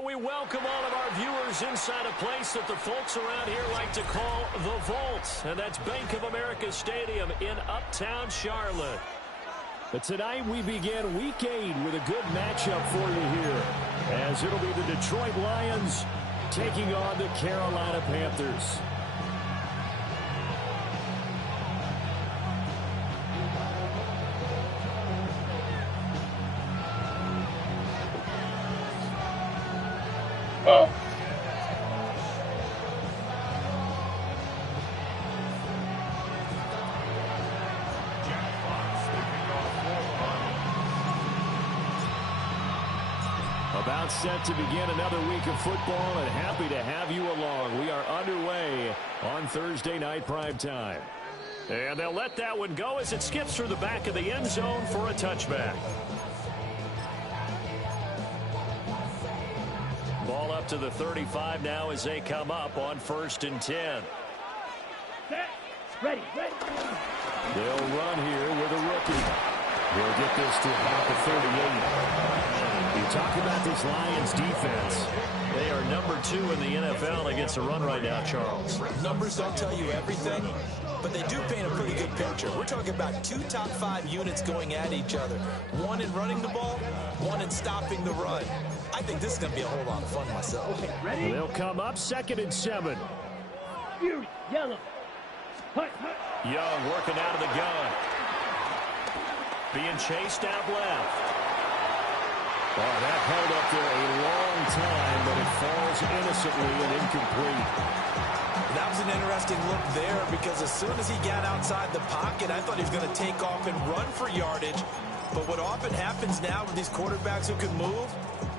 And we welcome all of our viewers inside a place that the folks around here like to call the Vault. And that's Bank of America Stadium in Uptown Charlotte. But tonight we begin Week 8 with a good matchup for you here, as it'll be the Detroit Lions taking on the Carolina Panthers. About set to begin another week of football, and happy to have you along. We are underway on Thursday night primetime. And they'll let that one go as it skips through the back of the end zone for a touchback. Ball up to the 35 now as they come up on 1st and 10. Ready. They'll run here with a rookie. He'll get this to about the 38. You talk about this Lions defense. They are number 2 in the NFL against the run right now, Charles. Numbers don't tell you everything, but they do paint a pretty good picture. We're talking about 2 top 5 units going at each other. One in running the ball, one in stopping the run. I think this is going to be a whole lot of fun myself. Ready? They'll come up 2nd and 7. Yellow. Young working out of the gun. Being chased out left. Oh, that held up there a long time, but it falls innocently and incomplete. That was an interesting look there because as soon as he got outside the pocket, I thought he was going to take off and run for yardage. But what often happens now with these quarterbacks who can move,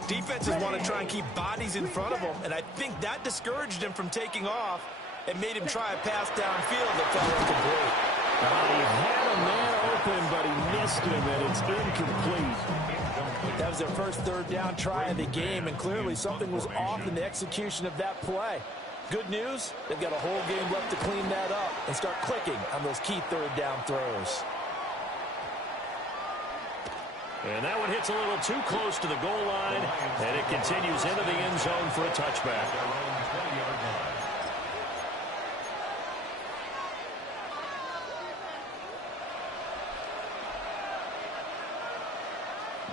defenses want to try and keep bodies in front of them, and I think that discouraged him from taking off and made him try a pass downfield that fell incomplete. He had a man open, but he missed him, and it's incomplete. That was their first 3rd down try of the game, and clearly something was off in the execution of that play. Good news, they've got a whole game left to clean that up and start clicking on those key 3rd down throws. And that one hits a little too close to the goal line, and it continues into the end zone for a touchback.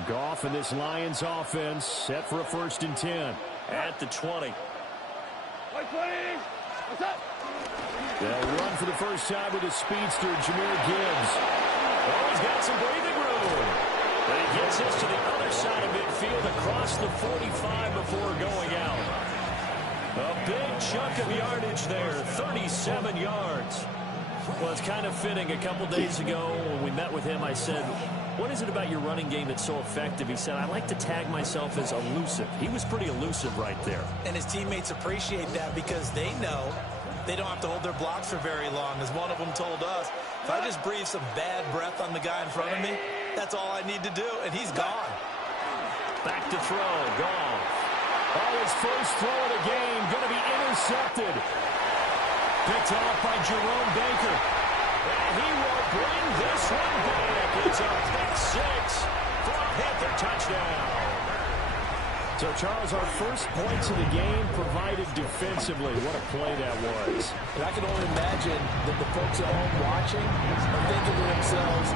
Goff and this Lions offense set for a 1st and 10 at the 20. What's up? They'll run for the first time with a speedster, Jahmyr Gibbs. Oh, he's got some breathing room. But he gets this to the other side of midfield across the 45 before going out. A big chunk of yardage there, 37 yards. Well, it's kind of fitting. A couple days ago when we met with him, I said, what is it about your running game that's so effective? He said, I like to tag myself as elusive. He was pretty elusive right there. And his teammates appreciate that because they know they don't have to hold their blocks for very long. As one of them told us, if I just breathe some bad breath on the guy in front of me, that's all I need to do, and he's gone. Back to throw, Goff. Oh, his first throw of the game, going to be intercepted. Picked off by Jerome Baker. And he will bring this one back. It's a pick 6 for a Panther touchdown. So, Charles, our first points of the game provided defensively. What a play that was. And I can only imagine that the folks at home watching are thinking to themselves,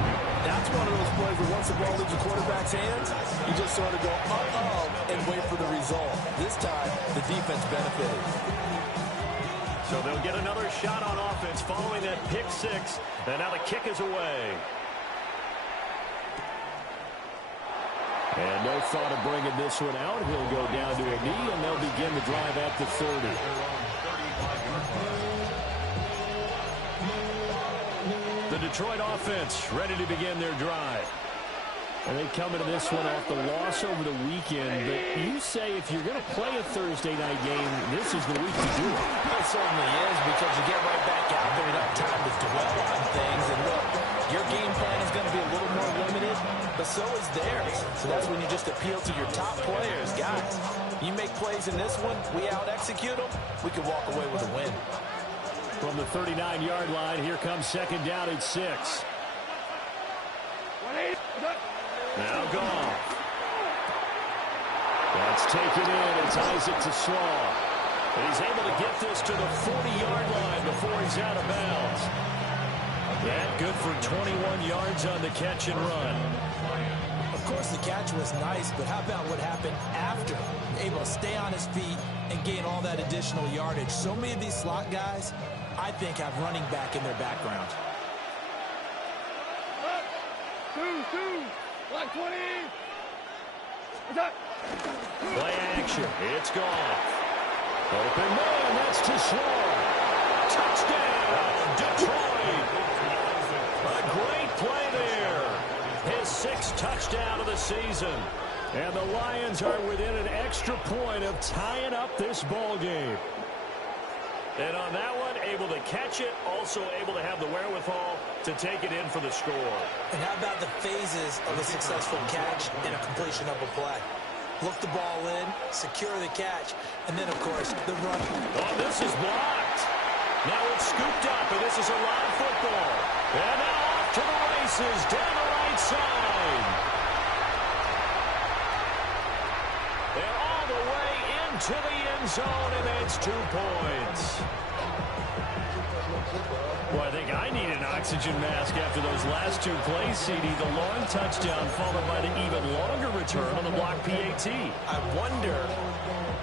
that's one of those plays where once the ball leaves the quarterback's hands, you just sort of go, uh-oh, and wait for the result. This time, the defense benefited. So they'll get another shot on offense following that pick 6. And now the kick is away. And no thought of bringing this one out. He'll go down to a knee, and they'll begin the drive at the 30. The Detroit offense ready to begin their drive. And they come into this one off the loss over the weekend. But you say if you're going to play a Thursday night game, this is the week to do it. It certainly is, because you get right back out there. You don't have time to dwell on things. And look, your game plan is going to be a little more limited, but so is theirs. So that's when you just appeal to your top players. Guys, you make plays in this one, we out-execute them, we can walk away with a win. From the 39-yard line, here comes 2nd down at 6. Now Goff. And That's taken in. It's Isaac to Slaw. And he's able to get this to the 40-yard line before he's out of bounds. That good for 21 yards on the catch and run. Of course, the catch was nice, but how about what happened after? Able to stay on his feet and gain all that additional yardage. So many of these slot guys, I think, have running back in their background. Two, 120. Play action. It's gone. Open man. That's to Slaw. Touchdown, Detroit. A great play there. His 6th touchdown of the season. And the Lions are within an extra point of tying up this ball game. And on that one, able to catch it, also able to have the wherewithal to take it in for the score. And how about the phases of a successful catch and a completion of a play? Look the ball in, secure the catch, and then, of course, the run. Oh, this is blocked. Now it's scooped up, and this is a lot of football. And now off to the races down the right side. And all the way into the end zone, and it's 2 points. Well, I think I need an oxygen mask after those last 2 plays, CD. The long touchdown followed by the even longer return on the block PAT. I wonder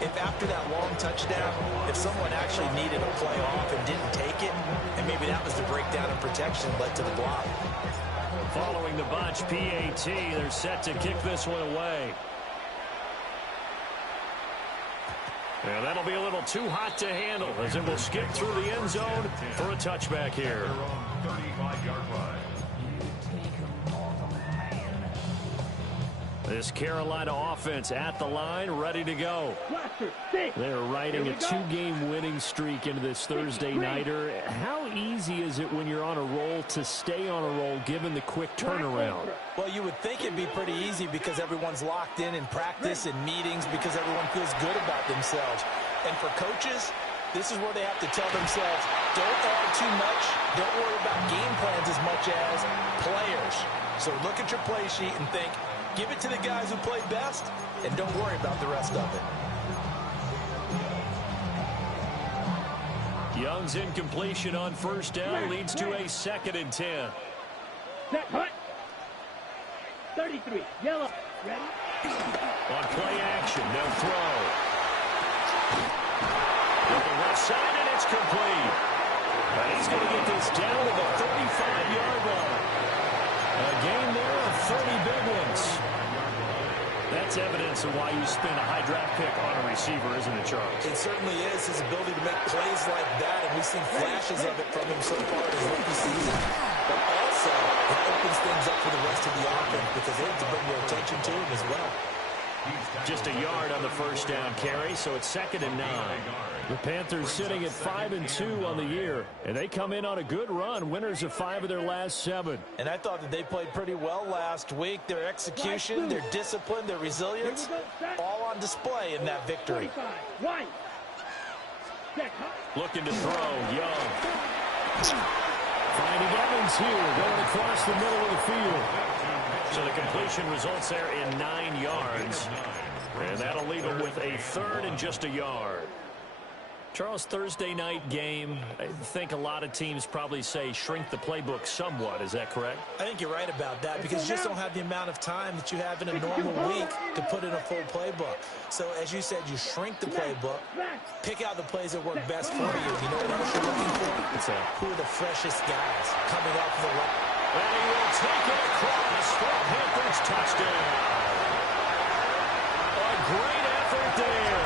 if after that long touchdown, if someone actually needed a play off and didn't take it, and maybe that was the breakdown in protection led to the block. Following the bunch, PAT, they're set to kick this one away. And that'll be a little too hot to handle as it will skip through the end zone for a touchback here. 35-yard line. This Carolina offense at the line, ready to go. They're riding a 2-game winning streak into this Thursday nighter. How easy is it when you're on a roll to stay on a roll given the quick turnaround? Well, you would think it'd be pretty easy because everyone's locked in practice and meetings because everyone feels good about themselves. And for coaches, this is where they have to tell themselves, don't add too much, don't worry about game plans as much as players. So look at your play sheet and think, give it to the guys who play best, and don't worry about the rest of it. Young's incompletion on first down leads to a 2nd and 10. Set, hut. 33, yellow. Ready? On play action, they'll throw. On the left side, and it's complete. He's going to get this down to the 35-yard line. A game there of 30 big ones. That's evidence of why you spend a high draft pick on a receiver, isn't it, Charles? It certainly is. His ability to make plays like that, and we've seen flashes of it from him so far in his rookie season. But also, it opens things up for the rest of the offense because they have to bring their attention to him as well. Just a yard on the first down carry, so it's 2nd and 9. The Panthers sitting at 5-2 on the year, and they come in on a good run, winners of 5 of their last 7. And I thought that they played pretty well last week. Their execution, their discipline, their resilience, all on display in that victory. Looking to throw, Young. Finding Evans here, going across the middle of the field. So the completion results there in 9 yards. And that'll leave him with a 3rd and just a yard. Charles, Thursday night game, I think a lot of teams probably say shrink the playbook somewhat. Is that correct? I think you're right about that because you just don't have the amount of time that you have in a normal week to put in a full playbook. So, as you said, you shrink the playbook, pick out the plays that work best for you. You know what else you're looking for? Who are the freshest guys coming off the right? And he will take it across for a Panthers touchdown. A great effort there.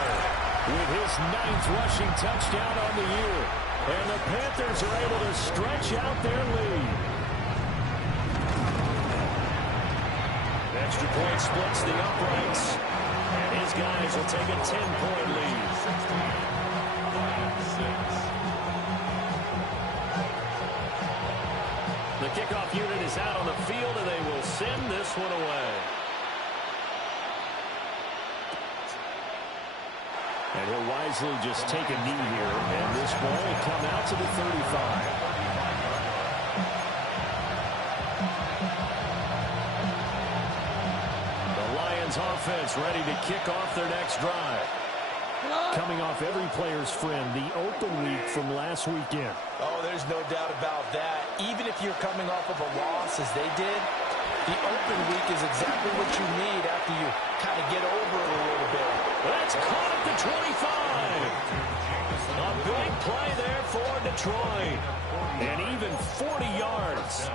With his 9th rushing touchdown on the year. And the Panthers are able to stretch out their lead. Extra point splits the uprights. And his guys will take a 10-point lead. The kickoff unit is out on the field, and they will send this one away. And he'll wisely just take a knee here, and this ball will come out to the 35. The Lions Panthers offense ready to kick off their next drive. Coming off every player's friend, the open week from last weekend. Oh, there's no doubt about that. Even if you're coming off of a loss as they did, the open week is exactly what you need after you kind of get over it a little bit. That's caught at the 25. A big play there for Detroit. And even 40 yards.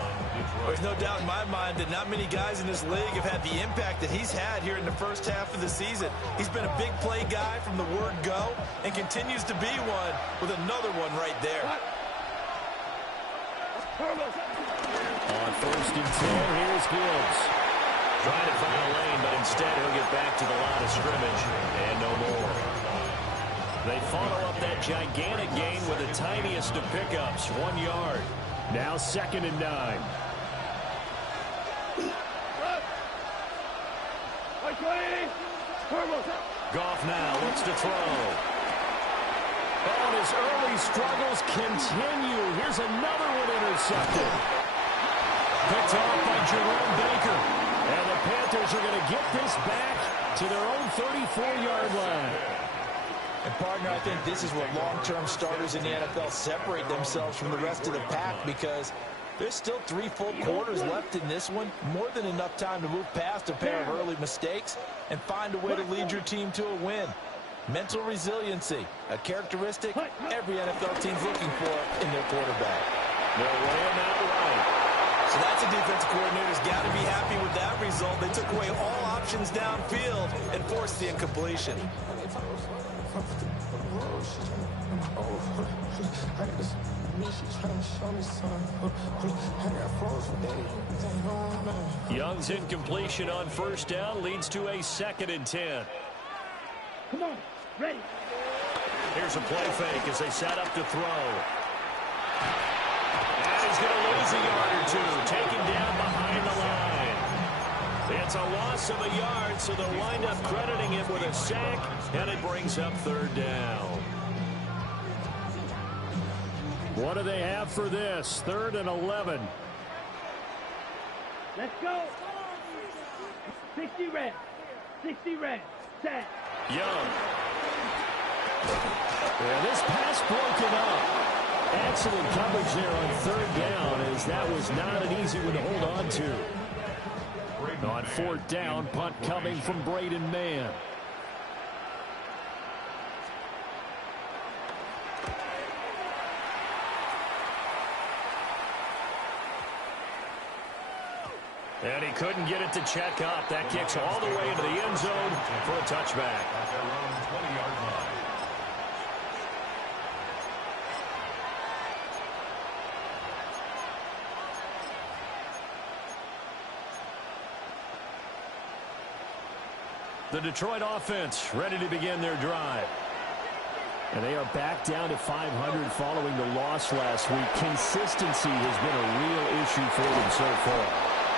There's no doubt in my mind that not many guys in this league have had the impact that he's had here in the first half of the season. He's been a big play guy from the word go and continues to be one with another one right there. On 1st and 10, here's Gibbs. Trying to find a lane, but instead he'll get back to the line of scrimmage and no more. They follow up that gigantic gain with the tiniest of pickups, 1 yard. Now 2nd and 9. Goff now looks to throw. And his early struggles continue. Here's another one intercepted. Picked off by Jerome Baker. And the Panthers are going to get this back to their own 34-yard line. And, partner, I think this is what long-term starters in the NFL separate themselves from the rest of the pack, because there's still 3 full quarters left in this one. More than enough time to move past a pair of early mistakes and find a way to lead your team to a win. Mental resiliency, a characteristic every NFL team's looking for in their quarterback. They're laying out right. So that's a defense coordinator's got to be happy with that result. They took away all options downfield and forced the incompletion. Young's incompletion on 1st down leads to a 2nd and 10. Come on, ready. Here's a play fake as they set up to throw. And he's going to lose a yard or two, taken down behind the line. It's a loss of a yard, so they'll wind up crediting it with a sack, and it brings up 3rd down. What do they have for this? 3rd and 11. Let's go. 60 reps. 60 reps. Set. Young. And this pass broken up. Excellent coverage there on 3rd down, as that was not an easy one to hold on to. On 4th down, punt coming from Braden Mann. And he couldn't get it to check up. That kicks all the way into the end zone for a touchback. The Detroit offense ready to begin their drive. And they are back down to 500 following the loss last week. Consistency has been a real issue for them so far.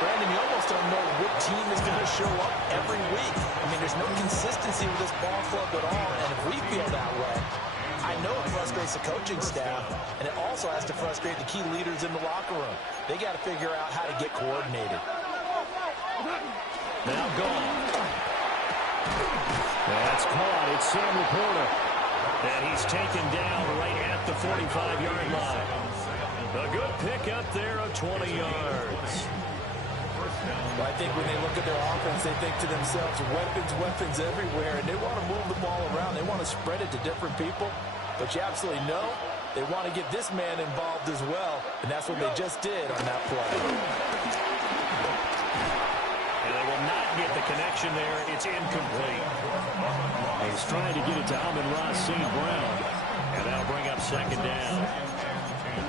Brandon, you almost don't know what team is going to show up every week. I mean, there's no consistency with this ball club at all, and if we feel that way, I know it frustrates the coaching staff, and it also has to frustrate the key leaders in the locker room. They got to figure out how to get coordinated. Now gone. That's caught. It's Sam Laporta. And he's taken down right at the 45-yard line. A good pickup there of 20 yards. Well, I think when they look at their offense, they think to themselves, weapons everywhere, and they want to move the ball around. They want to spread it to different people. But you absolutely know they want to get this man involved as well, and that's what they just did on that play. And they will not get the connection there. It's incomplete. He's trying to get it to Amon-Ra St. Brown, and that'll bring up 2nd down.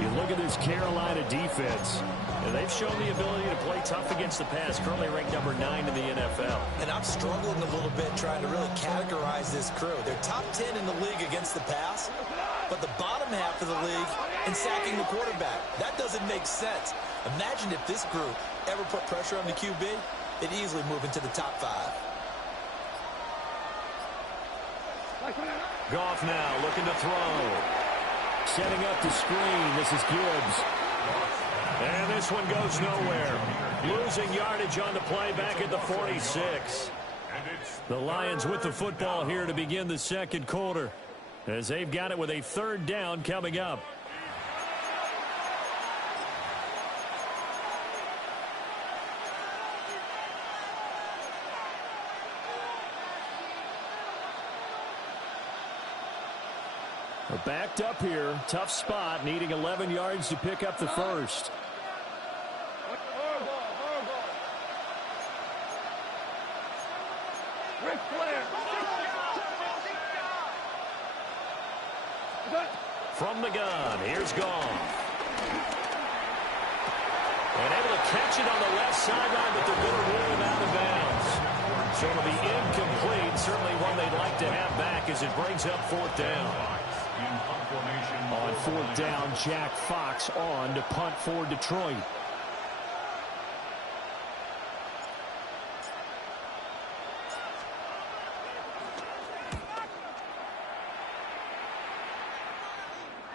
You look at this Carolina defense, and they've shown the ability to play tough against the pass, currently ranked number 9 in the NFL. And I'm struggling a little bit trying to really categorize this crew. They're top 10 in the league against the pass, but the bottom half of the league in sacking the quarterback. That doesn't make sense. Imagine if this group ever put pressure on the QB, they'd easily move into the top 5. Goff now looking to throw. Setting up the screen. This is Gibbs. And this one goes nowhere. Losing yardage on the play back at the 46. The Lions with the football here to begin the second quarter, as they've got it with a third down coming up. Backed up here, tough spot, needing 11 yards to pick up the first. From the gun, here's Goff. And able to catch it on the left sideline, but they're going to rule him out of bounds. So it'll be incomplete, certainly one they'd like to have back as it brings up fourth down. On fourth down, Jack Fox on to punt for Detroit.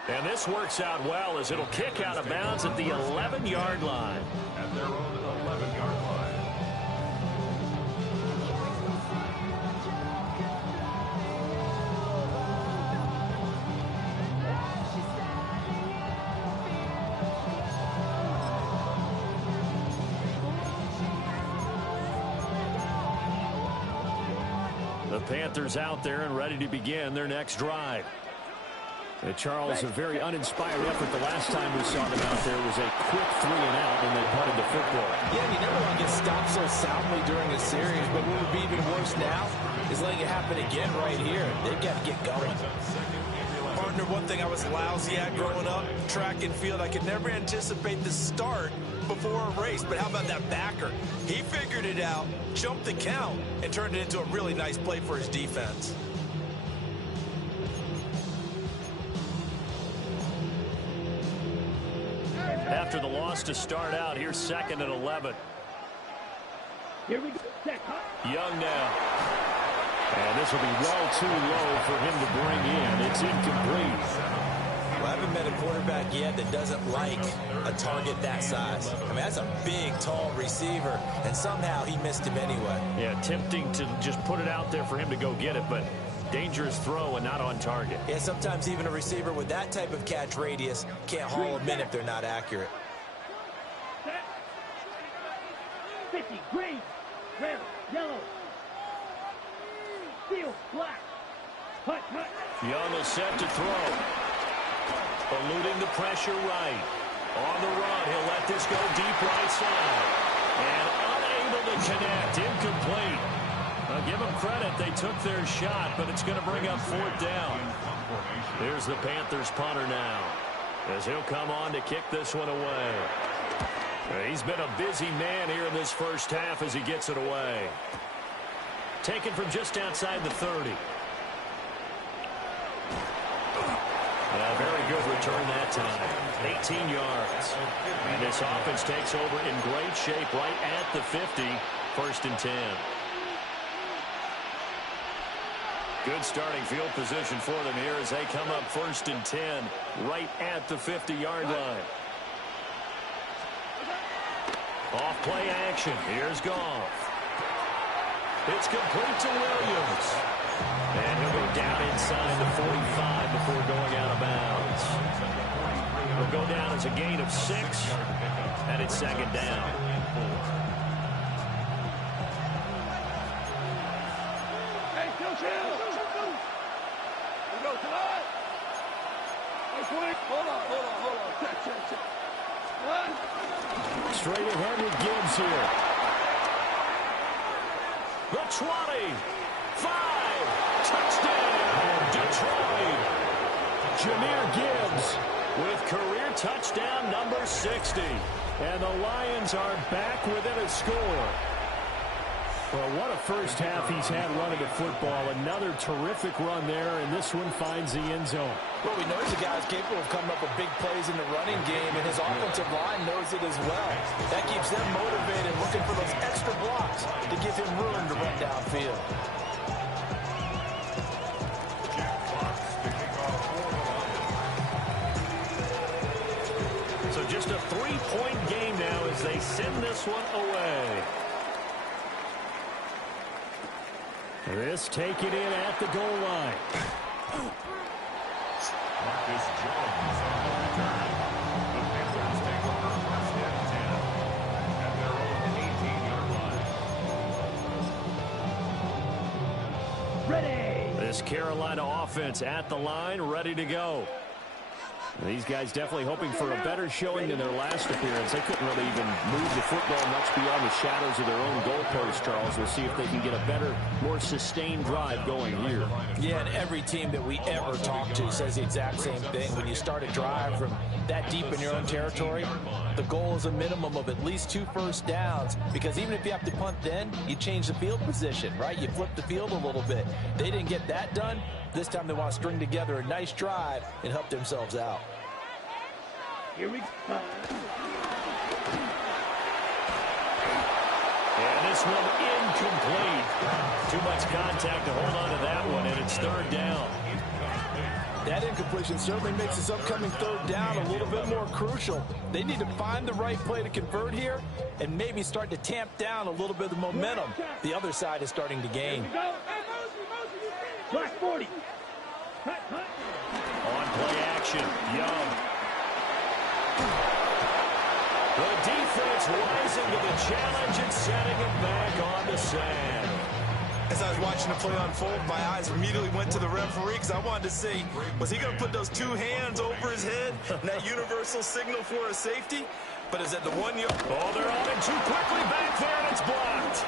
And this works out well as it'll kick out of bounds at the 11-yard line. At their own 11-yard line. The Panthers out there and ready to begin their next drive. Charles, a very uninspired effort. The last time we saw them out there was a quick 3 and out, and they punted the football. Yeah, you never want to get stopped so soundly during a series, but what would be even worse now is letting it happen again right here. They've got to get going. Partner, one thing I was lousy at growing up, track and field, I could never anticipate the start before a race, but how about that backer? He figured it out, jumped the count, and turned it into a really nice play for his defense. After the loss to start out, here's second and 11. Here we go. Young now. And this will be well too low for him to bring in. It's incomplete. Well, I haven't met a quarterback yet that doesn't like a target that size. I mean, that's a big, tall receiver, and somehow he missed him anyway. Yeah, tempting to just put it out there for him to go get it, but dangerous throw and not on target. Yeah, sometimes even a receiver with that type of catch radius can't haul them in if they're not accurate. 50, green, red, yellow, steel, black. Hut, hut. Young is set to throw. Eluding the pressure right. On the run, he'll let this go deep right side. And unable to connect, incomplete. Now give them credit, they took their shot, but it's going to bring up fourth down. Here's the Panthers punter now, as he'll come on to kick this one away. He's been a busy man here in this first half as he gets it away. Taken from just outside the 30. Very good return that time. 18 yards. And this offense takes over in great shape right at the 50. First and 10. Good starting field position for them here as they come up first and 10 right at the 50-yard line. Off play action. Here's Goff. It's complete to Williams. And he'll go down inside the 45 before going out of bounds. He'll go down as a gain of 6, and it's second down. Hey, chill. We go to that. Hold on. Check. One. Straight ahead with Gibbs here. The 20. 5. Touchdown, Detroit. Jahmyr Gibbs with career touchdown number 60. And the Lions are back within a score. Well, what a first half he's had running the football. Another terrific run there, and this one finds the end zone. Well, we know he's a guy who's capable of coming up with big plays in the running game, and his offensive line knows it as well. That keeps them motivated, looking for those extra blocks to give him room to run downfield. So just a 3-point game now as they send this one away. This taken in at the goal line. Marcus Jones on the return. The Panthers take over first and 10 at their own 18-yard line. Ready. This Carolina offense at the line, ready to go. These guys definitely hoping for a better showing than their last appearance. They couldn't really even move the football much beyond the shadows of their own goalpost, Charles. We'll see if they can get a better, more sustained drive going here. Yeah, and every team that we ever talk to says the exact same thing. When you start a drive from that deep in your own territory, the goal is a minimum of at least 2 first downs, because even if you have to punt then, you change the field position, right? You flip the field a little bit. They didn't get that done. This time they want to string together a nice drive and help themselves out. Here we go. And this one incomplete. Too much contact to hold on to that one, and it's third down. That incompletion certainly makes this upcoming third down a little bit more crucial. They need to find the right play to convert here and maybe start to tamp down a little bit of the momentum the other side is starting to gain. Black 40. Cut. On play action, Young. The defense rising to the challenge and setting him back on the sand. As I was watching the play unfold, my eyes immediately went to the referee because I wanted to see, was he going to put those 2 hands over his head, that universal signal for a safety? But is at the 1 yard. Oh, they're on it too quickly back there, and it's blocked.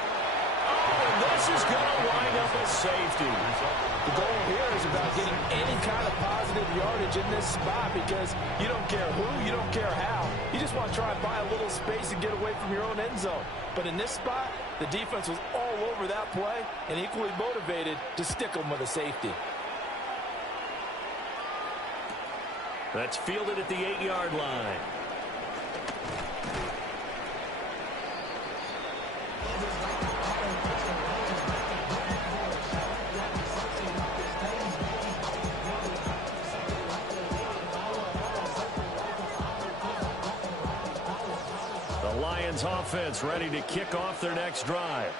Oh, and this is going to wind up a safety. The goal here is about getting any kind of positive yardage in this spot, because you don't care who, you don't care how. You just want to try and buy a little space and get away from your own end zone. But in this spot, the defense was all over that play and equally motivated to stick them with a safety. That's fielded at the 8-yard line. Lions offense ready to kick off their next drive.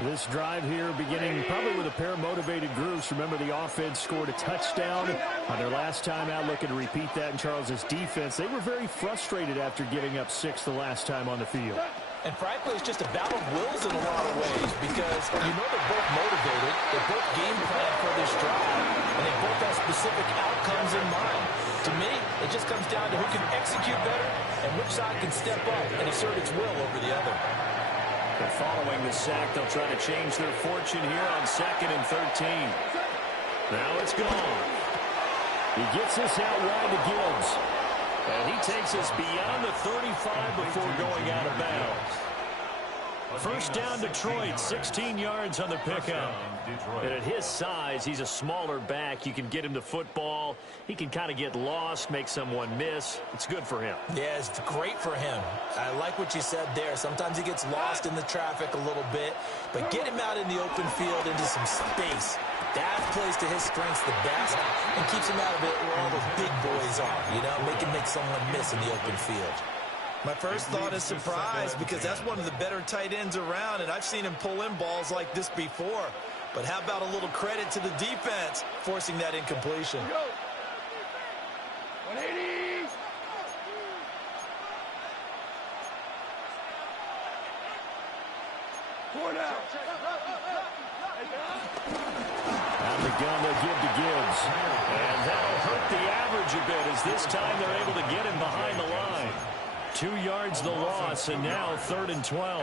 This drive here beginning probably with a pair of motivated groups. Remember, the offense scored a touchdown on their last time out, looking to repeat that in Charles's defense. They were very frustrated after giving up 6 the last time on the field. And frankly, it's just a battle of wills in a lot of ways, because you know they're both motivated, they both game plan for this drive, and they both have specific outcomes in mind. To me, it just comes down to who can execute better and which side can step up and assert its will over the other. And following the sack, they'll try to change their fortune here on 2nd and 13. Now it's gone. He gets this out wide to Gibbs. And he takes us beyond the 35 before going out of bounds. First down, Detroit, 16 yards on the pickup. And at his size, he's a smaller back. You can get him the football. He can kind of get lost, make someone miss. It's good for him. Yeah, it's great for him. I like what you said there. Sometimes he gets lost in the traffic a little bit, but get him out in the open field into some space. That plays to his strengths the best and keeps him out of it where all those big boys are, you know, make someone miss in the open field. My first thought is surprise, because that's one of the better tight ends around, and I've seen him pull in balls like this before. But how about a little credit to the defense forcing that incompletion? 180. Four down. Out the gun, they'll give to Gibbs. And that'll hurt the average a bit, as this time they're able to get him behind the line. 2 yards the loss, and now 3rd and 12.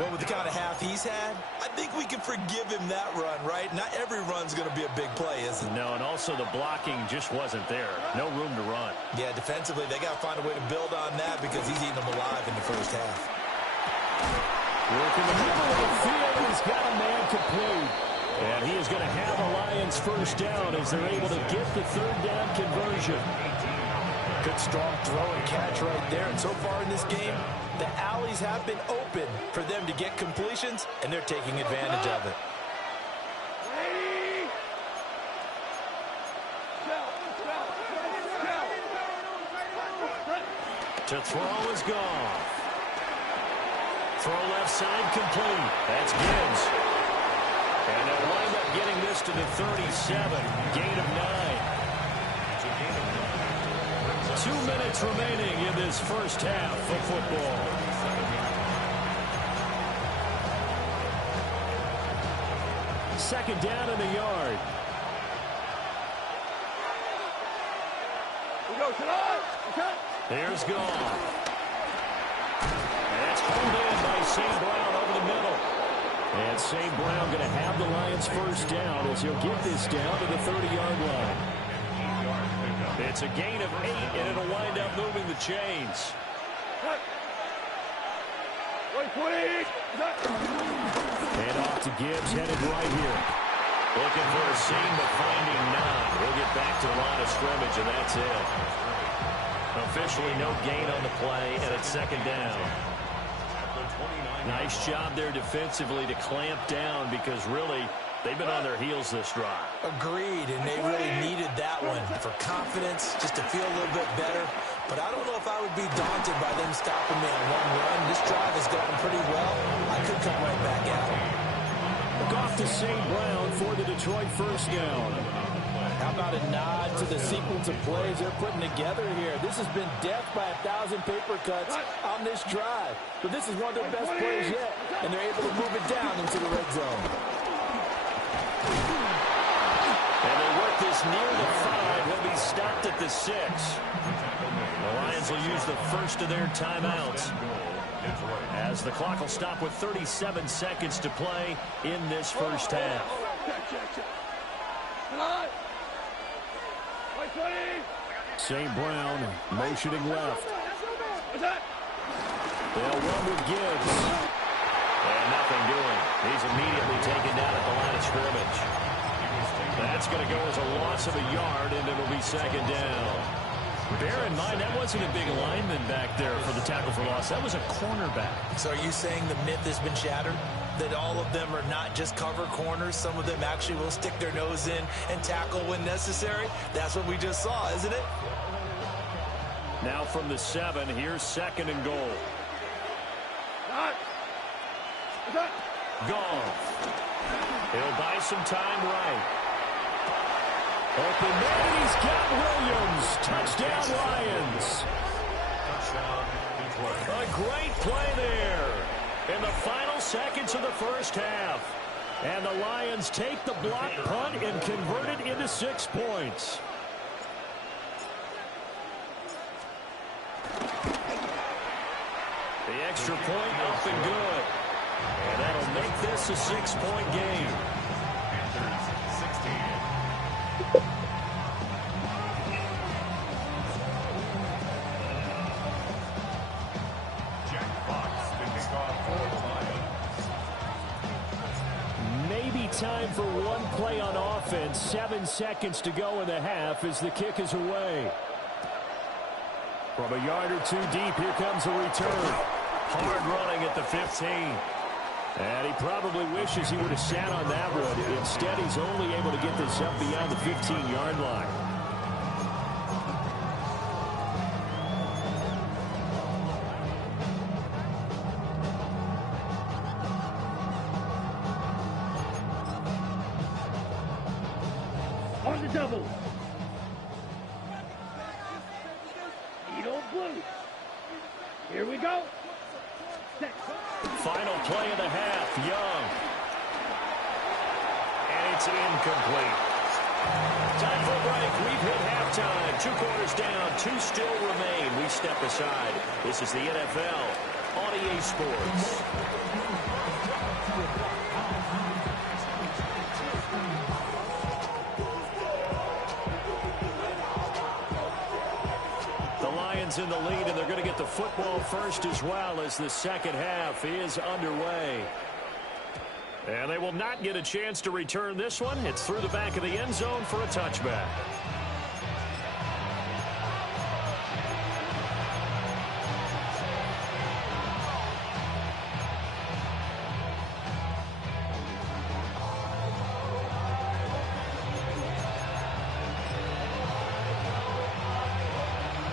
Well, with the kind of half he's had, I think we can forgive him that run, right? Not every run's going to be a big play, is it? No, and also the blocking just wasn't there. No room to run. Yeah, defensively, they got to find a way to build on that, because he's eating them alive in the first half. Working the middle of the field, he's got a man complete. And he is going to have the Lions first down as they're able to get the 3rd down conversion. Good strong throw and catch right there. And so far in this game, the alleys have been open for them to get completions, and they're taking advantage of it. To throw is gone. Throw left side complete. That's Gibbs. And they'll wind up getting this to the 37. Gain of 9. 2 minutes remaining in this first half of football. Second down in the yard. Here's Goff. And it's pulled in by St. Brown over the middle. And St. Brown going to have the Lions first down as he'll get this down to the 30-yard line. It's a gain of 8, and it'll wind up moving the chains. And off to Gibbs, headed right here. Looking for a seam, but finding none. We'll get back to the line of scrimmage, and that's it. Officially no gain on the play, and it's second down. Nice job there defensively to clamp down because really they've been on their heels this drive. Agreed, and they really needed that one for confidence, just to feel a little bit better. But I don't know if I would be daunted by them stopping me on one run. This drive has gone pretty well. I could come right back at them. Off to St. Brown for the Detroit first down. How about a nod to the sequence of plays they're putting together here? This has been death by 1,000 paper cuts on this drive. But this is one of their best plays yet, and they're able to move it down into the red zone. And they work this near the 5. He'll be stopped at the 6. The Lions will use the first of their timeouts, as the clock will stop with 37 seconds to play in this first half. St. Brown motioning left. They'll run with Gibbs. And nothing doing. He's immediately taken down at the line of scrimmage. That's going to go as a loss of a yard, and it'll be second down. Bear in mind, that wasn't a big lineman back there for the tackle for loss. That was a cornerback. So are you saying the myth has been shattered? That all of them are not just cover corners? Some of them actually will stick their nose in and tackle when necessary? That's what we just saw, isn't it? Now from the 7, here's second and goal. Goff. He'll buy some time right. Open man, and he's got Williams. Touchdown, Lions. A great play there in the final seconds of the first half. And the Lions take the block punt and convert it into 6 points. The extra point up and good. And that'll make this a 6-point game. Panthers 16. Jack Fox to kick off for the Lions. Maybe time for one play on offense. 7 seconds to go in the half as the kick is away. From a yard or 2 deep, here comes a return. Hard running at the 15. And he probably wishes he would have sat on that one. Instead, he's only able to get this up beyond the 15-yard line. On the double. Needle blue. Here we go. Final play of the half, Young. And it's incomplete. Time for a break. We've hit halftime. 2 quarters down, 2 still remain. We step aside. This is the NFL on EA Sports. In the lead, and they're going to get the football first as well as the second half is underway. And they will not get a chance to return this one. It's through the back of the end zone for a touchback.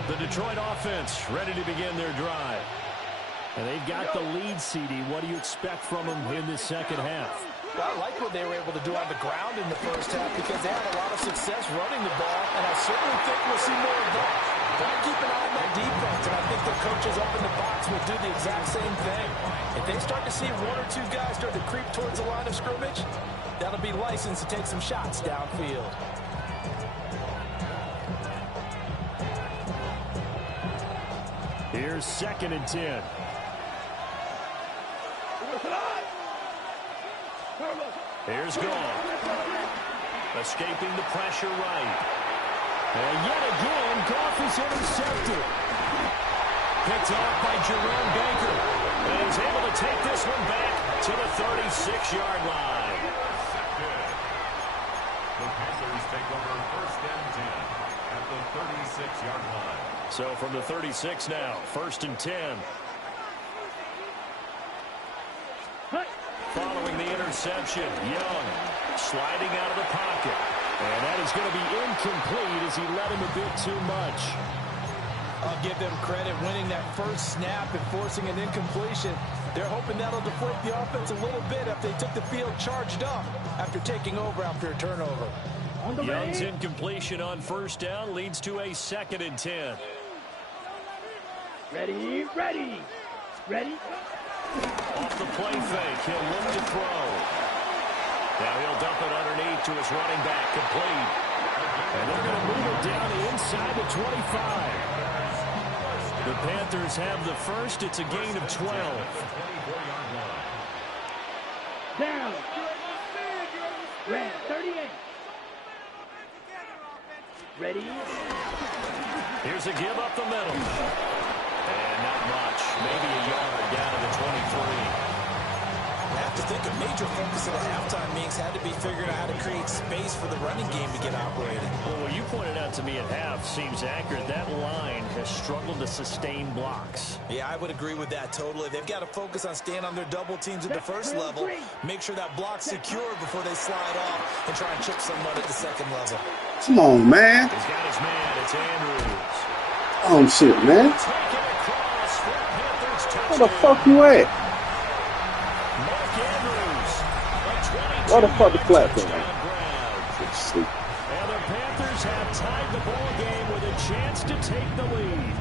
The Detroit offense ready to begin their drive. And they've got the lead, CD. What do you expect from them in this second half? Well, I like what they were able to do on the ground in the first half because they had a lot of success running the ball, and I certainly think we'll see more of that. Got to keep an eye on that defense, and I think their coaches up in the box will do the exact same thing. If they start to see one or two guys start to creep towards the line of scrimmage, that'll be licensed to take some shots downfield. Here's 2nd and 10. Here's Goff. Escaping the pressure right. And yet again, Goff is intercepted. Picked off by Jerome Baker. And he's able to take this one back to the 36-yard line. The Panthers take over 1st and 10 at the 36-yard line. So from the 36 now, 1st and 10. Following the interception, Young sliding out of the pocket. And that is going to be incomplete as he let him a bit too much. I'll give them credit winning that first snap and forcing an incompletion. They're hoping that'll deflate the offense a little bit if they took the field charged up after taking over after a turnover. Young's incompletion on 1st down leads to a 2nd and 10. Ready, ready, ready. Off the play fake, he'll look to throw. Now he'll dump it underneath to his running back, complete. And they're going to move it down inside the 25. The Panthers have the first. It's a gain of 12. Down. Red, 38. Ready. Here's a give up the middle. And not much. Maybe a yard down to the 23. I have to think a major focus of the halftime meetings had to be figuring out how to create space for the running game to get operating. Well, what you pointed out to me at half seems accurate. That line has struggled to sustain blocks. Yeah, I would agree with that totally. They've got to focus on staying on their double teams at the first level, make sure that block's secure before they slide off and try and chip someone at the second level. Come on, man. He's got his man. It's Andrews. Oh, shit, man. Where the fuck you at? Where the fuck the platform at? And the Panthers have tied the ball game with a chance to take the lead.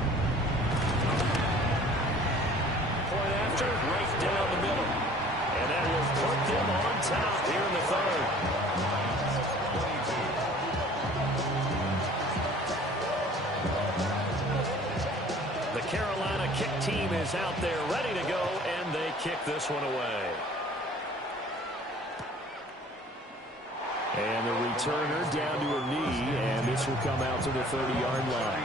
Point after, right down the middle. And that will put them on top here in the 3rd. The Carolina kick team is out there ready to go, and they kick this one away. And the returner down to a knee, and this will come out to the 30-yard line.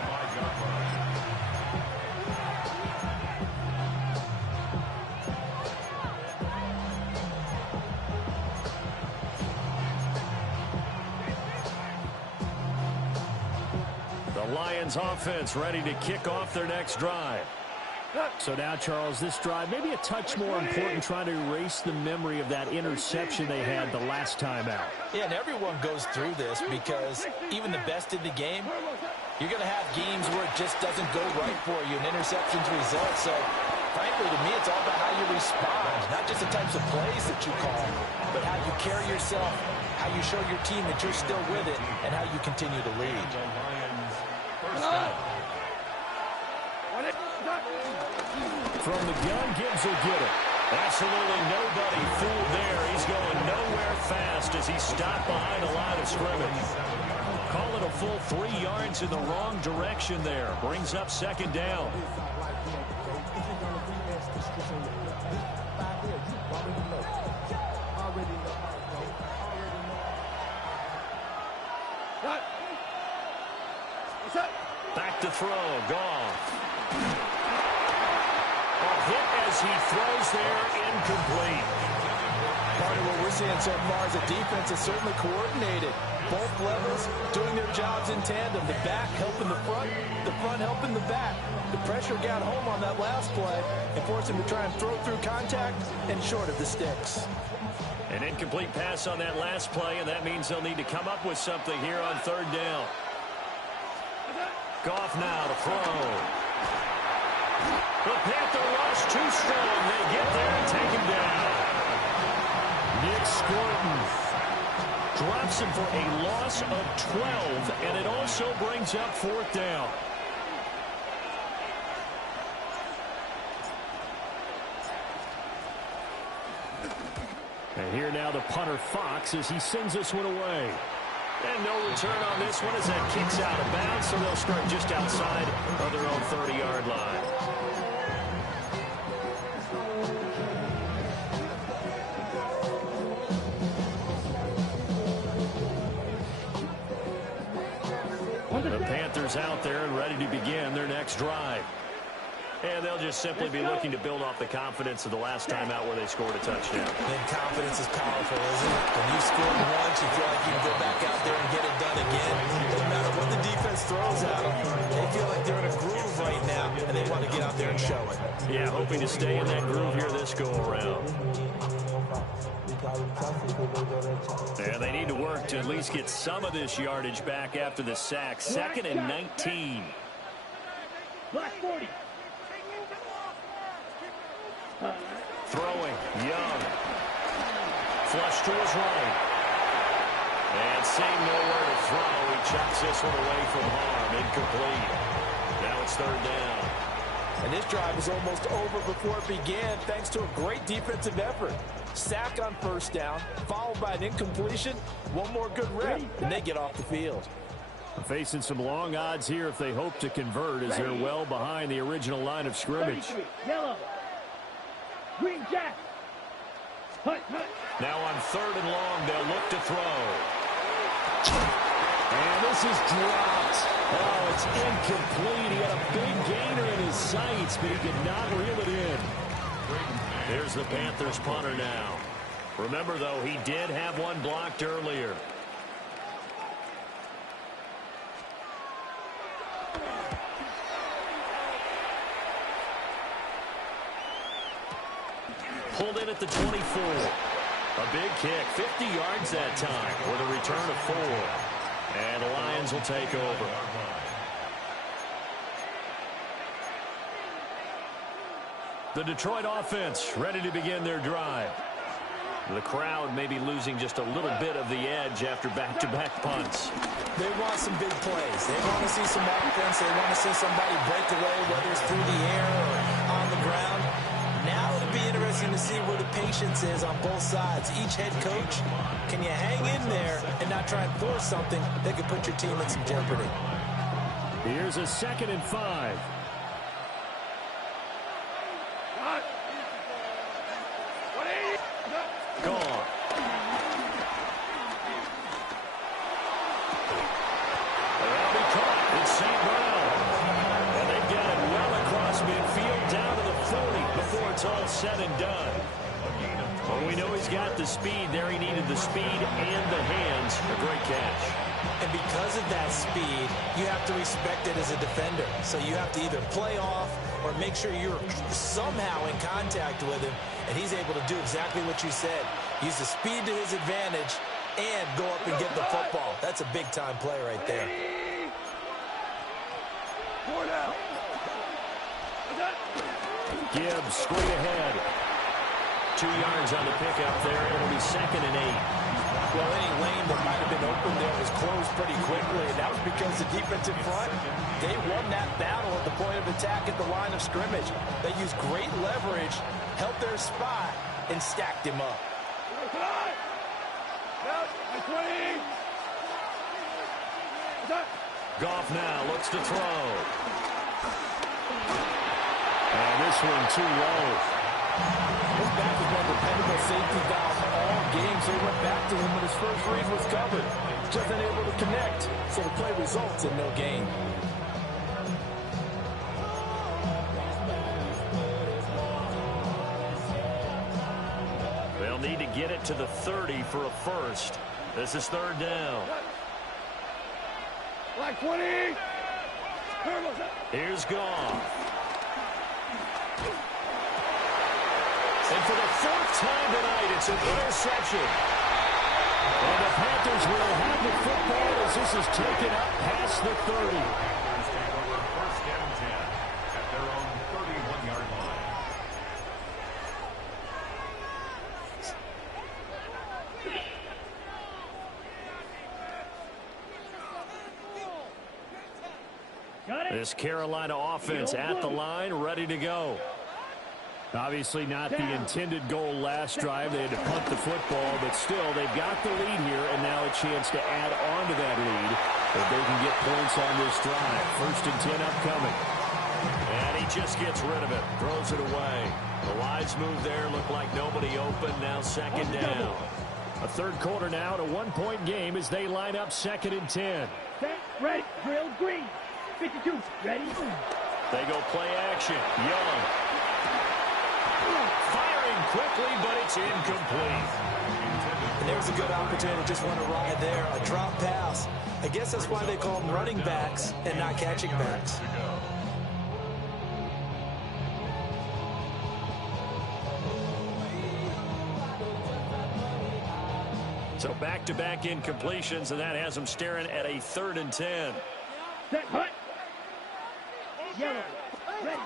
The Lions offense ready to kick off their next drive. So now, Charles, this drive maybe a touch more important, trying to erase the memory of that interception they had the last time out. Yeah, and everyone goes through this because even the best in the game, you're going to have games where it just doesn't go right for you, and interceptions result. So, frankly, to me, it's all about how you respond, not just the types of plays that you call, but how you carry yourself, how you show your team that you're still with it, and how you continue to lead. From the gun, Gibbs will get it. Absolutely nobody fooled there. He's going nowhere fast as he stopped behind a line of scrimmage. Call it a full 3 yards in the wrong direction there. Brings up 2nd down. Back to throw. Goff. Hit as he throws there, incomplete. Part of what we're seeing so far is the defense is certainly coordinated. Both levels doing their jobs in tandem. The back helping the front helping the back. The pressure got home on that last play and forced him to try and throw through contact and short of the sticks. An incomplete pass on that last play, and that means they'll need to come up with something here on 3rd down. Goff now to throw. The Panther rush too strong. They get there and take him down. Nick Gordon drops him for a loss of 12, and it also brings up 4th down. And here now the punter Fox as he sends this one away. And no return on this one as that kicks out of bounds, so they'll start just outside of their own 30-yard line. The Panthers out there and ready to begin their next drive. And they'll just simply be looking to build off the confidence of the last time out where they scored a touchdown. And confidence is powerful, isn't it? When you score once, you feel like you can go back out there and get it done again. No matter what the defense throws at them, they feel like they're in a groove right now, and they want to get out there and show it. Yeah, hoping to stay in that groove here this go-around. And they need to work to at least get some of this yardage back after the sack. 2nd and 19. Black 40. Throwing, Young. Flush to his right. And seeing nowhere to throw, he chucks this one away from harm. Incomplete. Now it's 3rd down. And this drive is almost over before it began thanks to a great defensive effort. Sack on 1st down, followed by an incompletion. One more good rep, and they get off the field. Facing some long odds here if they hope to convert as they're well behind the original line of scrimmage. Yellow. Green Jack. Hut. Now on 3rd and long, they'll look to throw. And this is dropped. Oh, it's incomplete. He had a big gainer in his sights, but he did not reel it in. There's the Panthers punter now. Remember, though, he did have one blocked earlier. Pulled in at the 24. A big kick, 50 yards that time with a return of 4. And the Lions will take over. The Detroit offense ready to begin their drive. The crowd may be losing just a little bit of the edge after back-to-back punts. They want some big plays. They want to see some offense. They want to see somebody break away, whether it's through the air or on the ground. Now it'll be interesting to see where the patience is on both sides. Each head coach, can you hang in there and not try and force something that could put your team in some jeopardy? Here's a 2nd and 5. Gone. They'll be caught. It's St. Brown. And they've got it well across midfield down to the 40 before it's all said and done. Well, we know he's got the speed there. He needed the speed and the hands. A great catch. And because of that speed, you have to respect it as a defender. So you have to either play off or make sure you're somehow in contact with him, and he's able to do exactly what you said. Use the speed to his advantage and go up and get the football. That's a big-time play right there. Gibbs straight ahead. 2 yards on the pickup there. It'll be 2nd and 8. Well, any lane that might have been open there was closed pretty quickly, and that was because the defense in front, they won that battle at the point of attack at the line of scrimmage. They used great leverage, held their spot, and stacked him up. Goff now looks to throw. And this one too low. His back has been dependable safety valve all game, so he went back to him when his first read was covered. Just unable to connect, so the play results in no gain. They'll need to get it to the 30 for a first. This is 3rd down. Black 20. Here's Goff. And for the 4th time tonight, it's an interception. And the Panthers will have the football as this is taken up past the 30. Take over 1st and 10 at their own 31-yard line. This Carolina offense at the line, ready to go. Obviously not the intended goal last drive. They had to punt the football, but still, they've got the lead here, and now a chance to add on to that lead if they can get points on this drive. 1st and 10 upcoming. And he just gets rid of it, throws it away. The wise move there, looked like nobody open, now 2nd down. A 3rd quarter now, to 1-point game as they line up 2nd and 10. Set, ready, drill, green. 52, ready. They go play action. Young. Firing quickly, but it's incomplete. And there's a good opportunity to just run a ride there, a drop pass. I guess that's why they call them running backs and not catching backs. So back-to-back incompletions, and that has them staring at a 3rd and 10. Set, hut. Yellow, ready.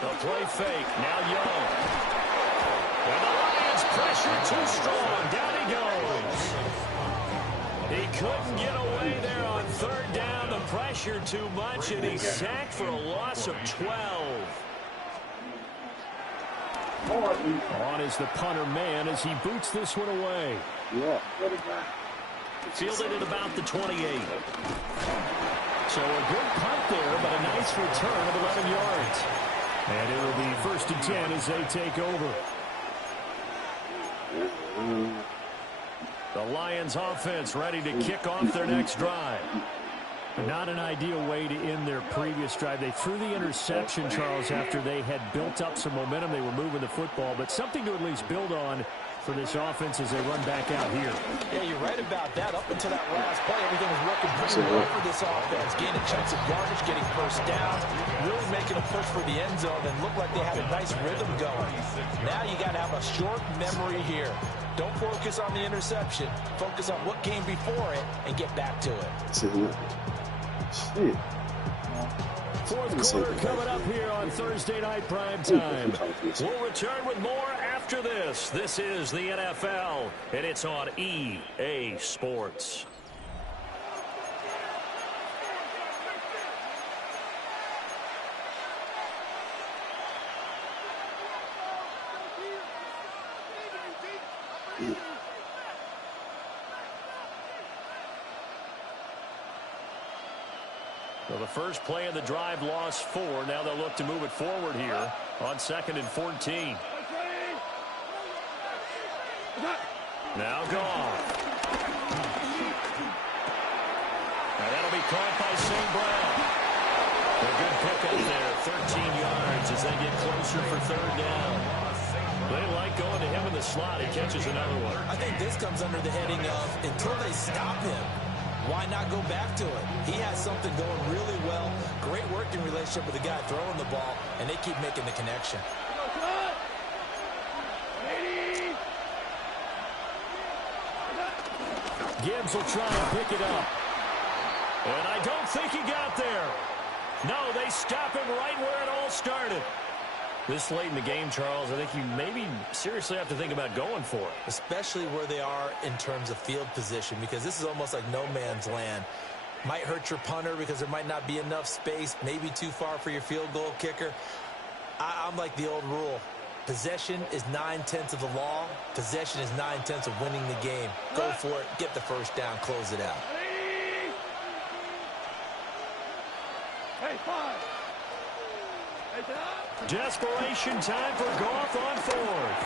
The play fake, now Young. And the Lions pressure too strong. Down he goes. He couldn't get away there on 3rd down. The pressure too much, and he's sacked for a loss of 12. On is the punter man as he boots this one away. Yeah. Fielded at about the 28. So a good punt there, but a nice return of 11 yards. And it will be 1st and 10 as they take over. The Lions offense ready to kick off their next drive. Not an ideal way to end their previous drive. They threw the interception, Charles, after they had built up some momentum. They were moving the football, but something to at least build on for this offense as they run back out here. Yeah, you're right about that. Up until that last play, everything was working pretty well for this offense. Gaining chunks of yardage, getting first downs, really making a push for the end zone, and looked like they had a nice rhythm going. Now you got to have a short memory here. Don't focus on the interception. Focus on what came before it and get back to it. Shit. 4th quarter coming up here on Thursday Night Prime Time. We'll return with more after this. This is the NFL, and it's on EA Sports. So the first play of the drive lost 4. Now they'll look to move it forward here on 2nd and 14. Now Goff. And that'll be caught by St. Brown. A good pickup there, 13 yards as they get closer for 3rd down. They like going to him in the slot. He catches another one. I think this comes under the heading of until they stop him, why not go back to it? He has something going really well. Great working relationship with the guy throwing the ball, and they keep making the connection. Gibbs will try and pick it up. And I don't think he got there. No, they stop him right where it all started. This late in the game, Charles, I think you maybe seriously have to think about going for it. Especially where they are in terms of field position, because this is almost like no man's land. Might hurt your punter because there might not be enough space, maybe too far for your field goal kicker. I'm like the old rule. Possession is 9/10 of the law. Possession is 9/10 of winning the game. Go for it, get the first down, close it out. Hey, 5. Desperation time for Goff on 4th.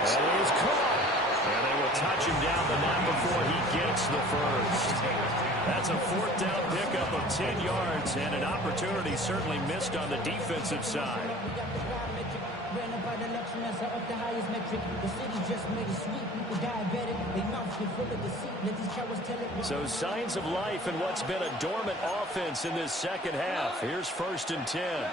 And he is caught. And they will touch him down the net before he gets the first. That's a 4th down pickup of 10 yards and an opportunity certainly missed on the defensive side. So signs of life in what's been a dormant offense in this second half. Here's 1st and 10.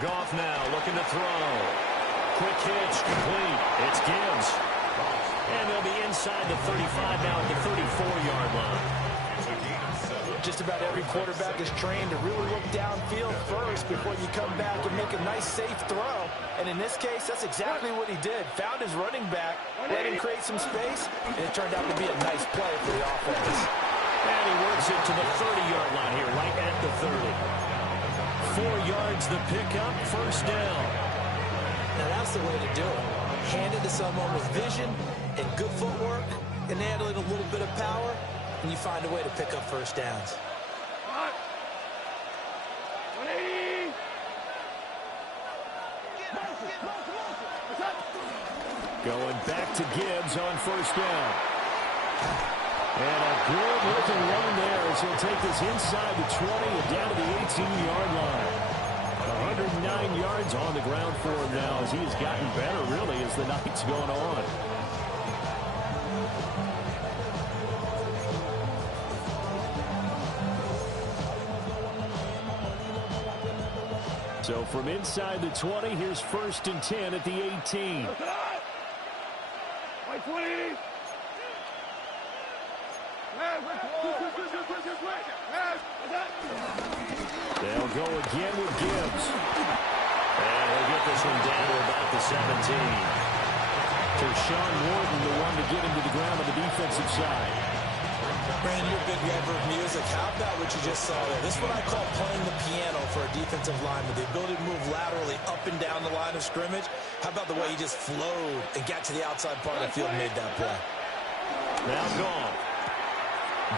Goff now looking to throw. Quick hitch, complete. It's Gibbs. And they'll be inside the 35 now at the 34-yard line. Just about every quarterback is trained to really look downfield first before you come back and make a nice, safe throw. And in this case, that's exactly what he did. Found his running back, let him create some space, and it turned out to be a nice play for the offense. And he works it to the 30-yard line here, right at the 30. 4 yards the pickup, first down. Now that's the way to do it. Hand it to someone with vision and good footwork and handling a little bit of power, and you find a way to pick up first downs. Going back to Gibbs on first down. And a good-looking run there as he'll take this inside the 20 and down to the 18-yard line. 109 yards on the ground for him now as he has gotten better, really, as the night's going on. So from inside the 20, here's 1st and 10 at the 18. They'll go again with Gibbs. And he'll get this one down to about the 17. Tershawn Wharton, the one to get him to the ground on the defensive side. Brandon, you're big Redbird music. How about what you just saw there? This is what I call playing the piano for a defensive lineman. The ability to move laterally up and down the line of scrimmage. How about the way he just flowed and got to the outside part of the field and made that play? Now gone.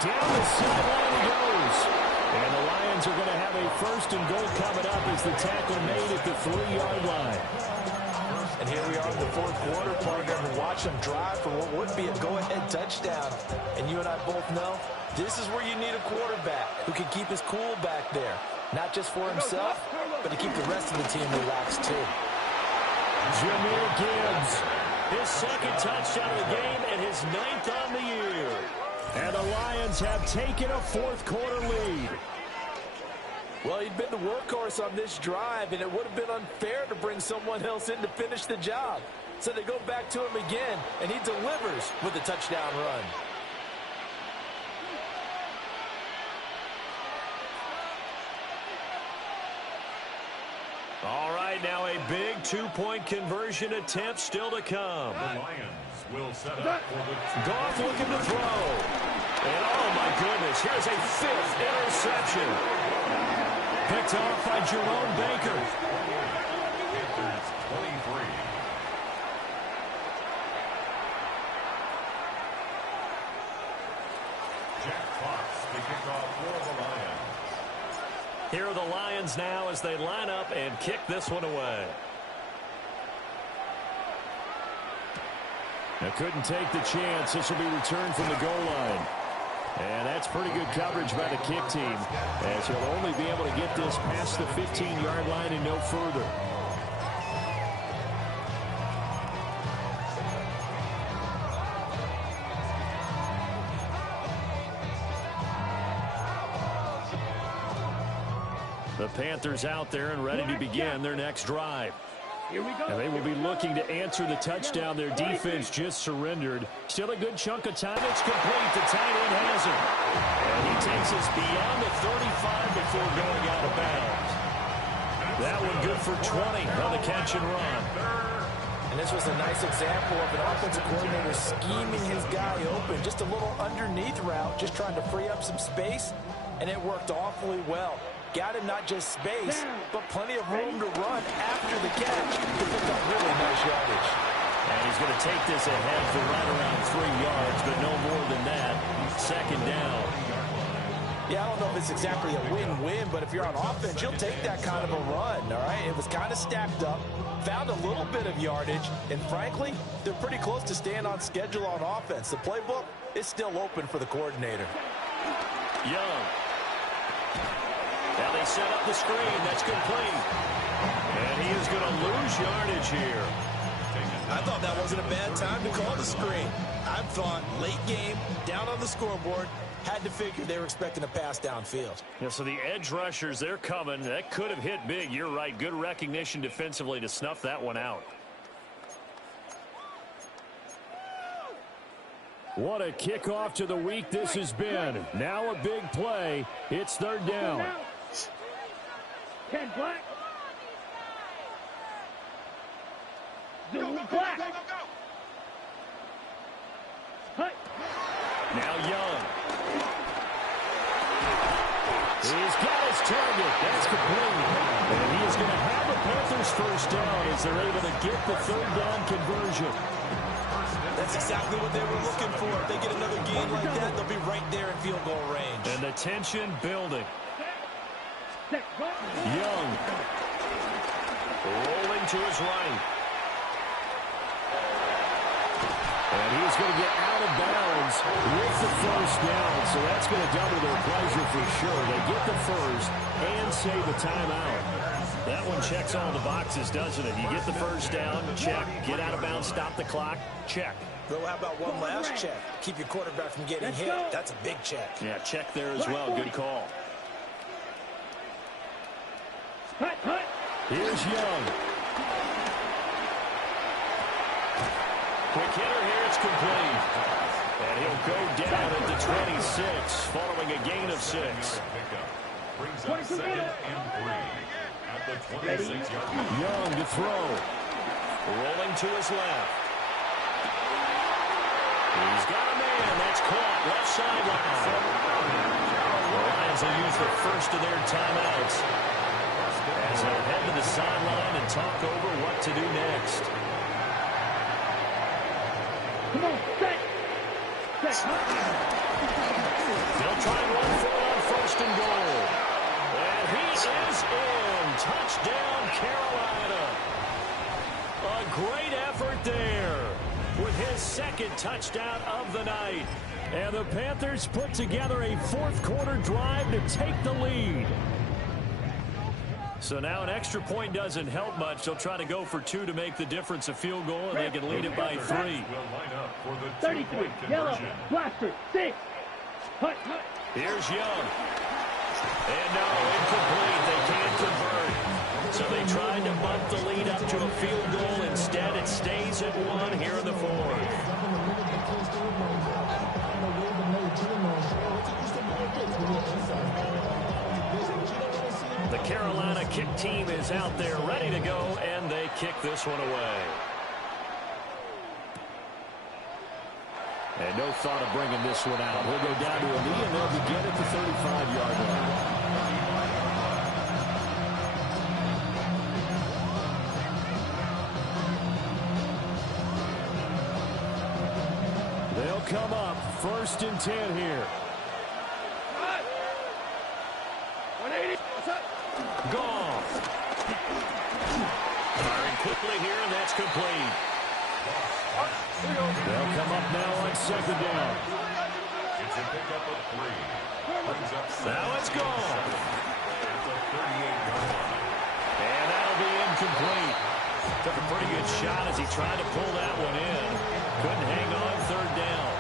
Down the sideline he goes. And the Lions are going to have a 1st and goal coming up as the tackle made at the 3-yard line. And here we are in the 4th quarter, partner, and watch them drive for what would be a go-ahead touchdown. And you and I both know this is where you need a quarterback who can keep his cool back there. Not just for himself, but to keep the rest of the team relaxed too. Jahmyr Gibbs, his 2nd touchdown of the game and his 9th on the year. And the Lions have taken a 4th quarter lead. Well, he'd been the workhorse on this drive, and it would have been unfair to bring someone else in to finish the job. So they go back to him again, and he delivers with a touchdown run. All right, now a big 2-point conversion attempt still to come. The Lions will set up for the Goff looking to throw. And oh my goodness, here's a 5th interception. Picked off by Jerome Baker. Panthers 23. Jack Fox, the kickoff for the Lions. Here are the Lions now as they line up and kick this one away. Now couldn't take the chance. This will be returned from the goal line. And that's pretty good coverage by the kick team, as he'll only be able to get this past the 15-yard line and no further. The Panthers out there and ready to begin their next drive. Here we go. And they will be looking to answer the touchdown their defense just surrendered. Still a good chunk of time. It's complete. The tight end has it. And he takes us beyond the 35 before going out of bounds. That one good for 20 on the catch and run. And this was a nice example of an offensive coordinator scheming his guy open. Just a little underneath route, just trying to free up some space. And it worked awfully well. Got him not just space, but plenty of room to run after the catch to pick up really nice yardage. And he's going to take this ahead for right around 3 yards, but no more than that. 2nd down. Yeah, I don't know if it's exactly a win-win, but if you're on offense, you'll take that kind of a run, all right? It was kind of stacked up, found a little bit of yardage, and frankly, they're pretty close to staying on schedule on offense. The playbook is still open for the coordinator. Young. Now they set up the screen. That's complete. And he is going to lose yardage here. I thought that wasn't a bad time to call the screen. I thought late game, down on the scoreboard, had to figure they were expecting a pass downfield. Yeah, so the edge rushers, they're coming. That could have hit big. You're right. Good recognition defensively to snuff that one out. What a kickoff to the week this has been. Now a big play. It's 3rd down. 10 black. black. Hut. Now Young. He's got his target. That's complete. And he is going to have the Panthers first down as they're able to get the third down conversion. That's exactly what they were looking for. If they get another game like that, they'll be right there in field goal range. And the tension building. Young. Rolling to his right. And he's going to get out of bounds with the first down. So that's going to double their pleasure for sure. They get the first and save the timeout. That one checks all the boxes, doesn't it? You get the first down, check. Get out of bounds, stop the clock, check. Well, how about one last check? Keep your quarterback from getting hit. That's a big check. Yeah, check there as well. Good call. Here's Young. Quick hitter here. It's complete. And he'll go down at the 26 following a gain of 6. Brings up 2nd and 3 at the 26-yard line. Young to throw. Rolling to his left. He's got a man. That's caught. Left sideline. The Lions will use the first of their timeouts as they'll head to the sideline and talk over what to do next. Come on, set. They'll try and run for it on 1st and goal. And he is in. Touchdown, Carolina. A great effort there with his 2nd touchdown of the night. And the Panthers put together a 4th quarter drive to take the lead. So now an extra point doesn't help much. They'll try to go for 2 to make the difference a field goal, and they can lead it by 3. Will line up for the 33, two-point yellow, conversion. blaster, 6. Hut. Here's Young. And no, incomplete. They can't convert. So they tried to bump the lead up to a field goal. Instead, it stays at 1 here in the 4th. The Carolina kick team is out there ready to go, and they kick this one away. And no thought of bringing this one out. He'll go down to a knee, and they'll begin at the 35-yard line. They'll come up 1st and 10 here. 180. What's up? Gone. Firing quickly here, and that's complete. They'll come up now on 2nd down. It's a pickup of 3. Brings up 7. Now it's gone. At the 38-yard line. And that'll be incomplete. Took a pretty good shot as he tried to pull that one in. Couldn't hang on 3rd down.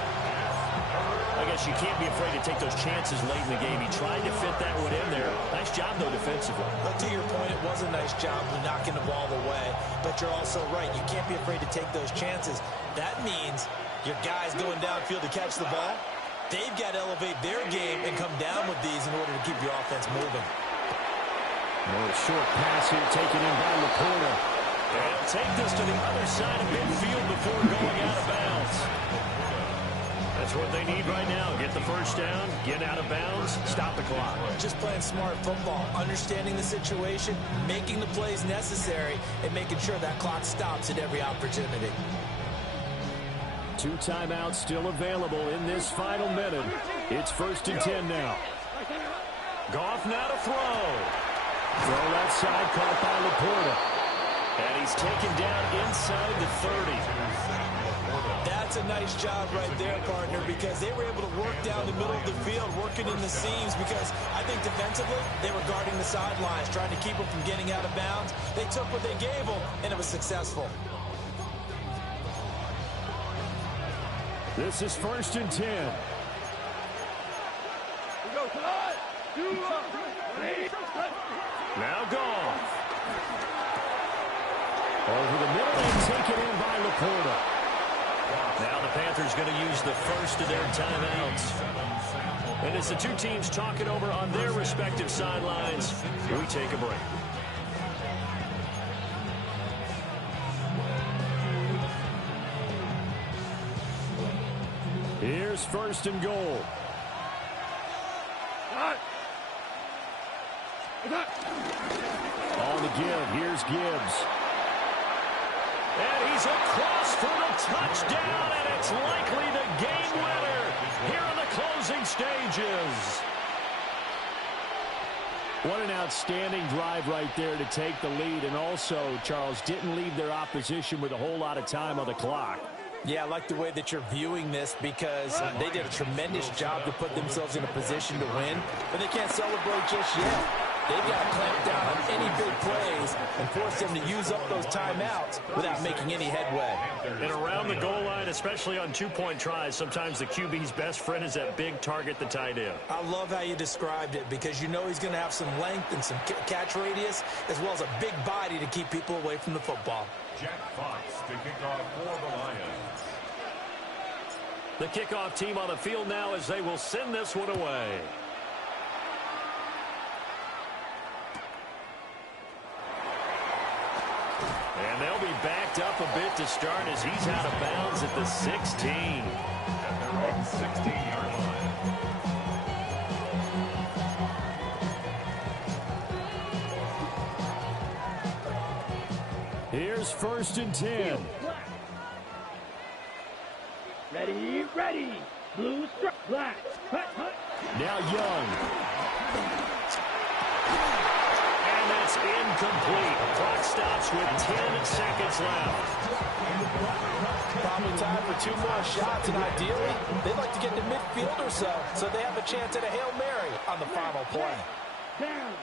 I guess you can't be afraid to take those chances late in the game. He tried to fit that one in there. Nice job, though, defensively. But to your point, it was a nice job of knocking the ball away. But you're also right. You can't be afraid to take those chances. That means your guys going downfield to catch the ball, they've got to elevate their game and come down with these in order to keep your offense moving. A short pass here taken in by Laporta. And take this to the other side of midfield before going out of bounds. That's what they need right now. Get the first down, get out of bounds, stop the clock. Just playing smart football, understanding the situation, making the plays necessary, and making sure that clock stops at every opportunity. 2 timeouts still available in this final minute. It's 1st and 10 now. Goff now to throw. Throw that side caught by Laporta. And he's taken down inside the 30. That's a nice job right there, partner, because they were able to work down the middle of the field, working in the seams, because I think defensively, they were guarding the sidelines, trying to keep them from getting out of bounds. They took what they gave them, and it was successful. This is 1st and 10. Now Goff. Over the middle and taken in by Laporta. Now the Panthers going to use the first of their timeouts. And as the two teams talk it over on their respective sidelines, we take a break. Here's first and goal. On the give, here's Gibbs. And he's across for the touchdown, and it's likely the game winner here in the closing stages. What an outstanding drive right there to take the lead, and also, Charles, didn't leave their opposition with a whole lot of time on the clock. Yeah, I like the way that you're viewing this because they did a tremendous job to put themselves in a position to win, but they can't celebrate just yet. They've got to clamp down on any big plays and force them to use up those timeouts without making any headway. And around the goal line, especially on two-point tries, sometimes the QB's best friend is that big target, the tight end. I love how you described it because you know he's going to have some length and some catch radius as well as a big body to keep people away from the football. Jack Fox to kick off for the Lions. The kickoff team on the field now as they will send this one away. And they'll be backed up a bit to start as he's out of bounds at the 16. At their own 16-yard line. Here's first and 10. Ready, ready. Blue strip, black. Hut, hut. Now Young. And that's incomplete. Clock stops with 10 seconds left. Probably time for 2 more shots, and ideally, they'd like to get to midfield or so they have a chance at a Hail Mary on the final play. Down.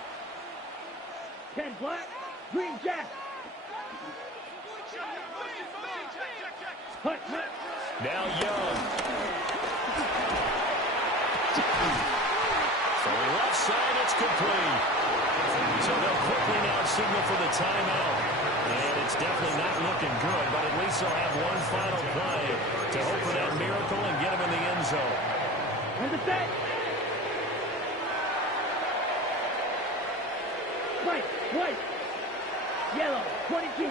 10 black, green jack. Hut, hut. Now Young. So left side, it's complete. So they'll quickly now signal for the timeout. And it's definitely not looking good, but at least they'll have one final play to hope for that miracle and get him in the end zone. And the set. White. Yellow, 22.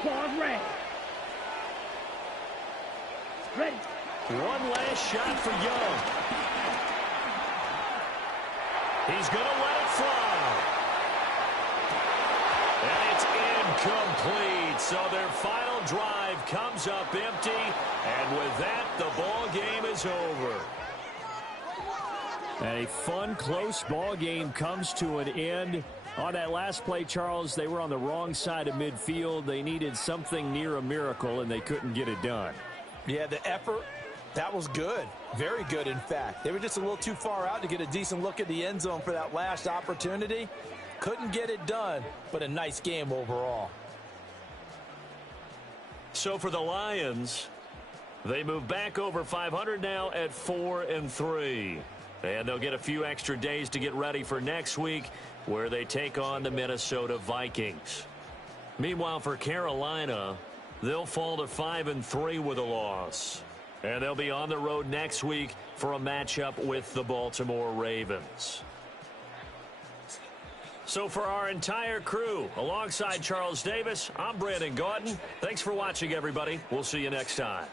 Claws red. Ready. One last shot for Young. He's going to let it fly. And it's incomplete. So their final drive comes up empty. And with that, the ball game is over. And a fun, close ball game comes to an end. On that last play, Charles, they were on the wrong side of midfield. They needed something near a miracle, and they couldn't get it done. Yeah, the effort, that was good. Very good, in fact. They were just a little too far out to get a decent look at the end zone for that last opportunity. Couldn't get it done, but a nice game overall. So for the Lions, they move back over 500 now at 4-3. And they'll get a few extra days to get ready for next week, where they take on the Minnesota Vikings. Meanwhile, for Carolina, they'll fall to 5-3 with a loss. And they'll be on the road next week for a matchup with the Baltimore Ravens. So for our entire crew, alongside Charles Davis, I'm Brandon Gaudin. Thanks for watching, everybody. We'll see you next time.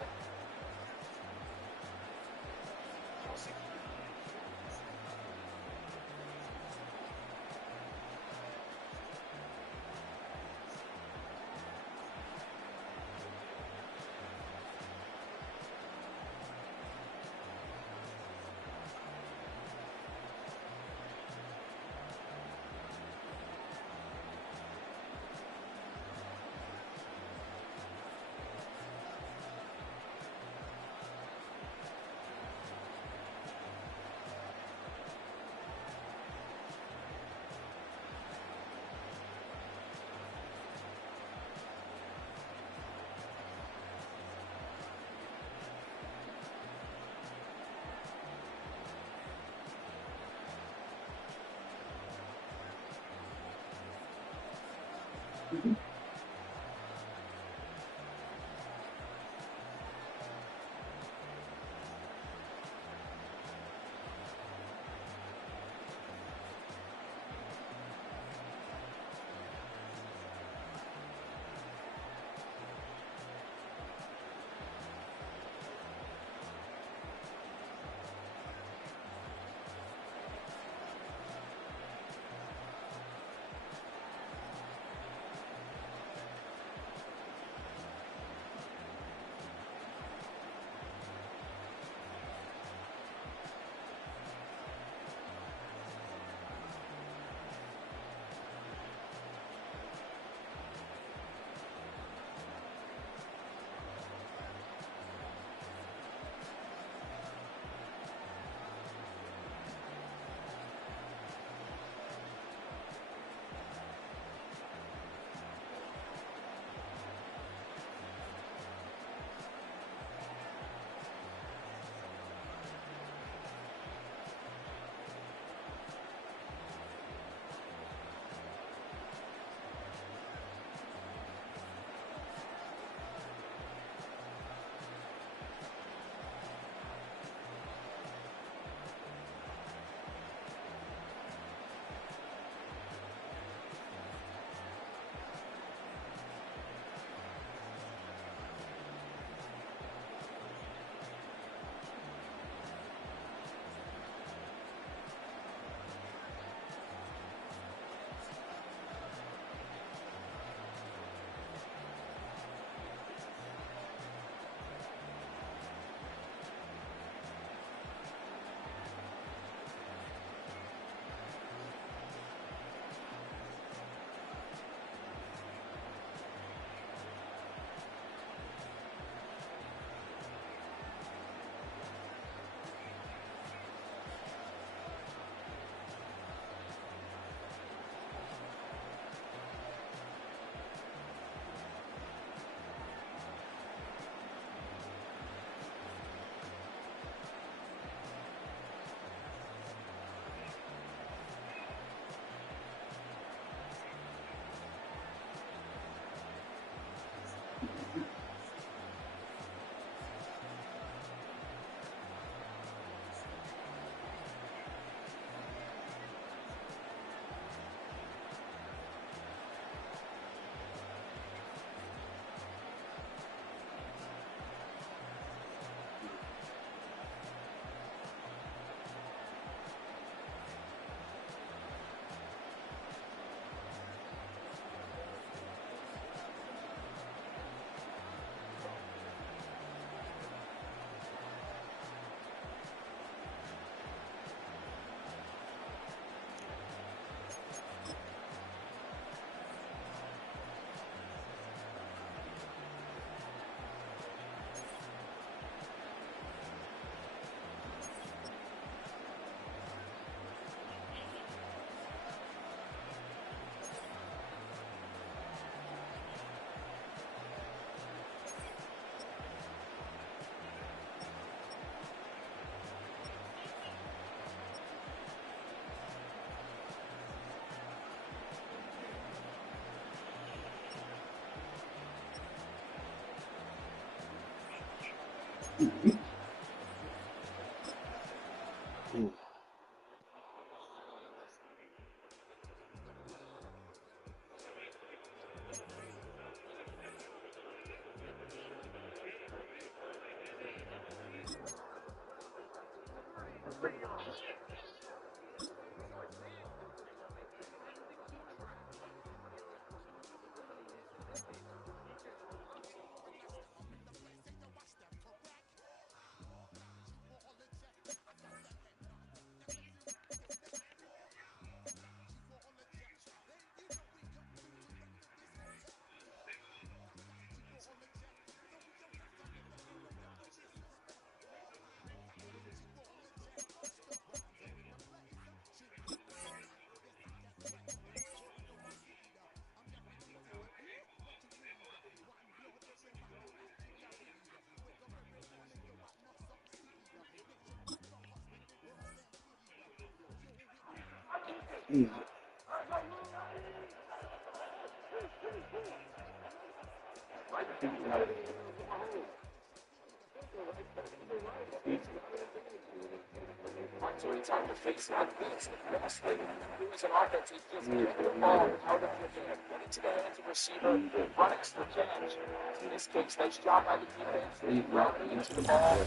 Every time the face like this, wrestling, lose an offense, he just get the ball out of your hand, put it to the hands of the receiver, run extra catch. In this case, nice job by the defense, routing into the ball.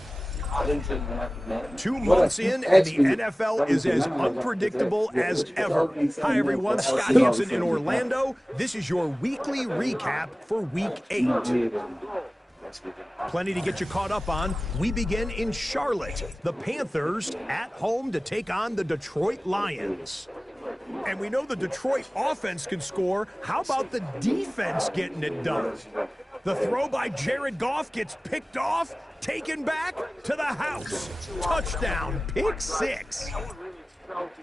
2 months in, and the NFL is as unpredictable as ever. Hi, everyone. Scott Hansen in Orlando. This is your weekly recap for Week 8. Plenty to get you caught up on. We begin in Charlotte. The Panthers at home to take on the Detroit Lions. And we know the Detroit offense can score. How about the defense getting it done? The throw by Jared Goff gets picked off, taken back to the house. Touchdown, pick 6.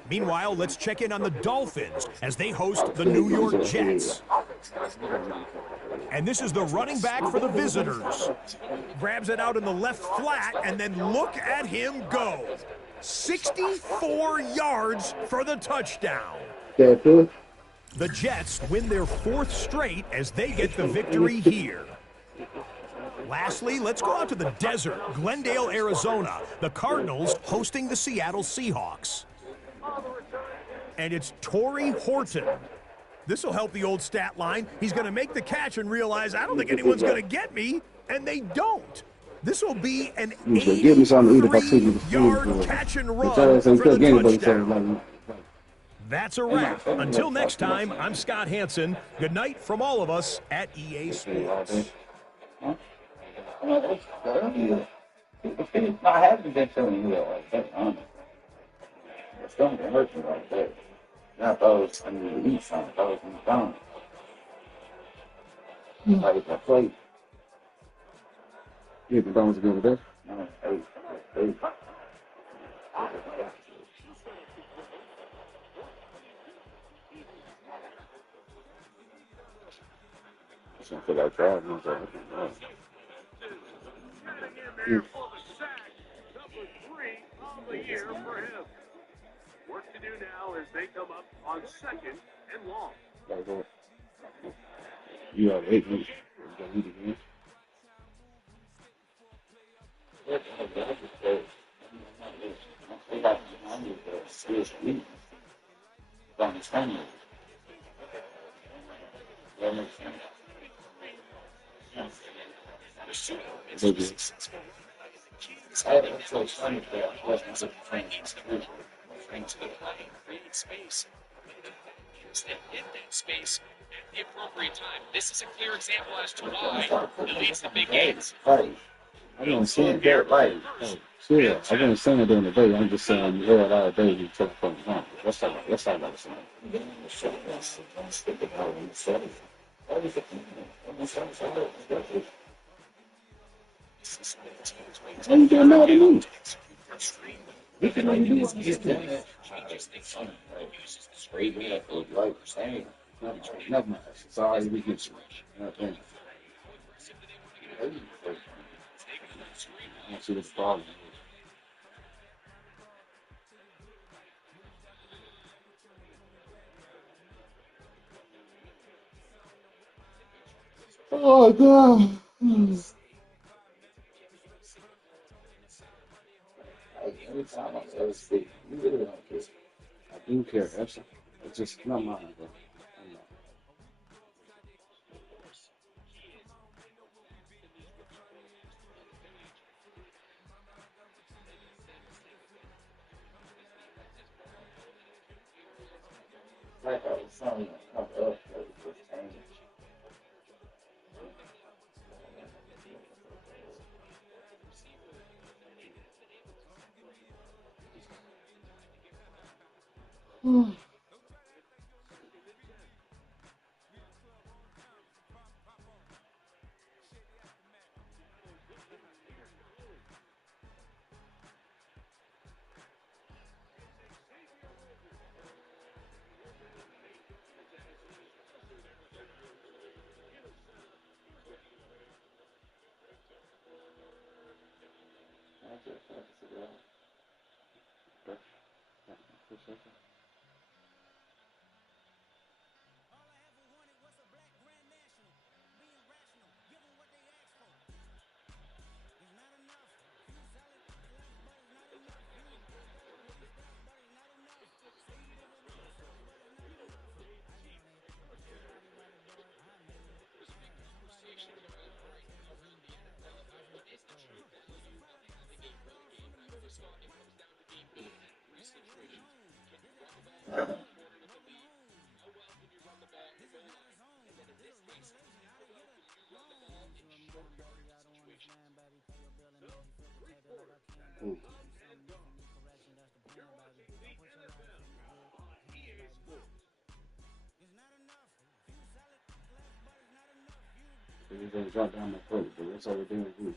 Meanwhile, let's check in on the Dolphins as they host the New York Jets. And this is the running back for the visitors. Grabs it out in the left flat, and then look at him go. 64 yards for the touchdown. The Jets win their 4th straight as they get the victory here. Lastly, let's go out to the desert, Glendale, Arizona. The Cardinals hosting the Seattle Seahawks. And it's Torrey Horton. This will help the old stat line. He's going to make the catch and realize, I don't think anyone's going to get me, and they don't. This will be an 83-yard catch and run for the touchdown. That's a wrap. Until next time, I'm Scott Hansen. Good night from all of us at EA Sports. I haven't been feeling real like that, honestly. The stomach hurts me like that. I thought I need to eat something. I thought it was McDonald's. Like a plate. Yeah, McDonald's good with that. No, I shouldn't feel like driving. Getting in there for the sack. Number 3 of the year for him. Work to do now as they come up on 2nd and long. You have 8 minutes. You got to eat again. To the play, create space. And hit that space at the appropriate time. This is a clear example as to why it leads to big games. Right. I'm going to say that, right. Sure, I'm going to say it during the day. I'm just saying you hear a lot of days you took from the home. That's all I'm saying. How you getting mad at me? He's doing it. Changes things on it. Uses the straight me up like you're saying. Nothing. Sorry, we get you. Nothing. I don't see the problem. Oh, God. Every time I say speak, you really don't care. I do care. That's it's just not mine, bro. I'm not. Like I was saying, come up, but it just changed. He's gonna drop down my throat, but that's all we're doing.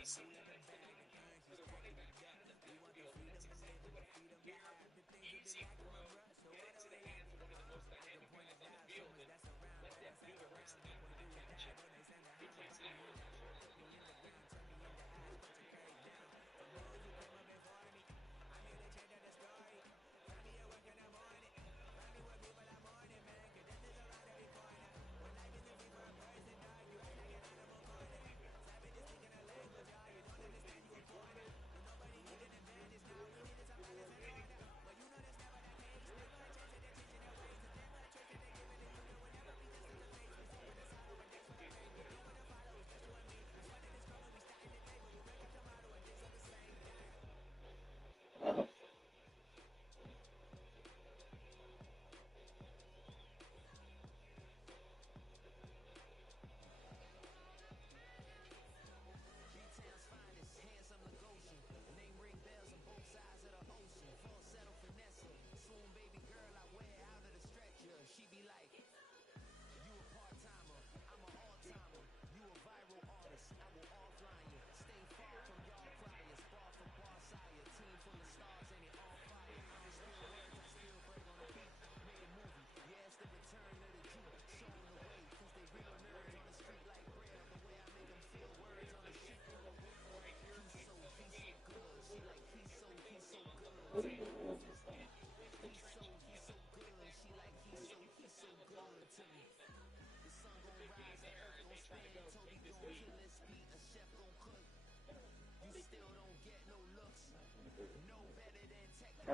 For the running back in the backfield, that's exactly what happened here. Easy run, get it to the hands of one of the most dynamic guys on the field, and let them do the rest after the catch. He takes it out.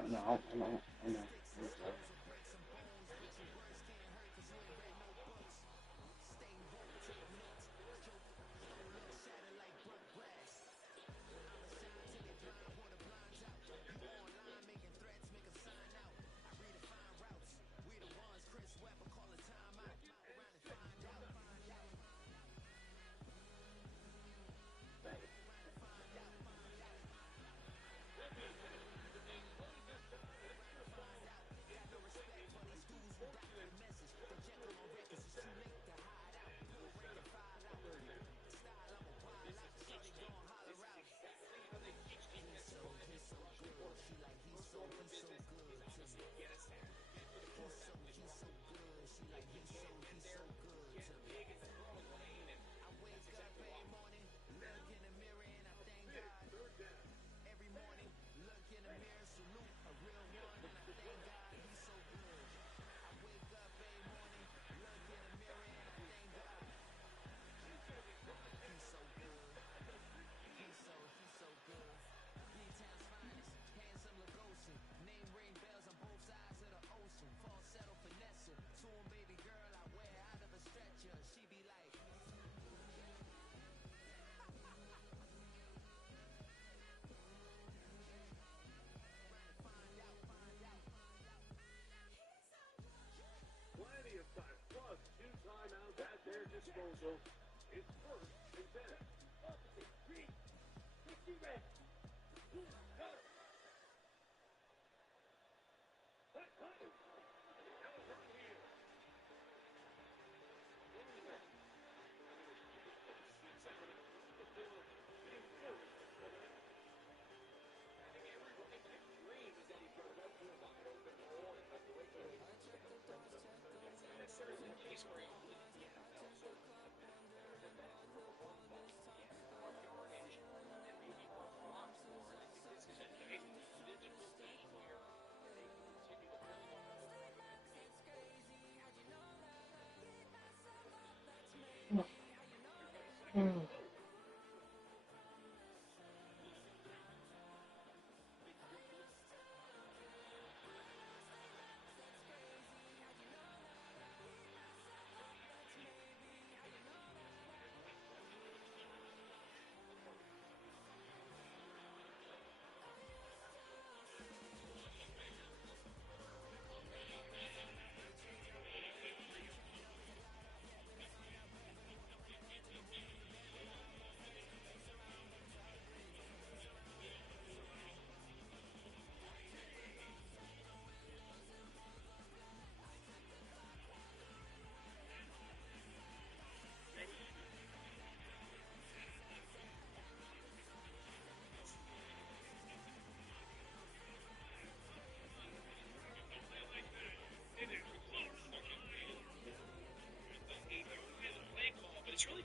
No. Plenty of time, plus 2 timeouts at their disposal. It's 1st and 10. That's certainly the case where he really can't help. So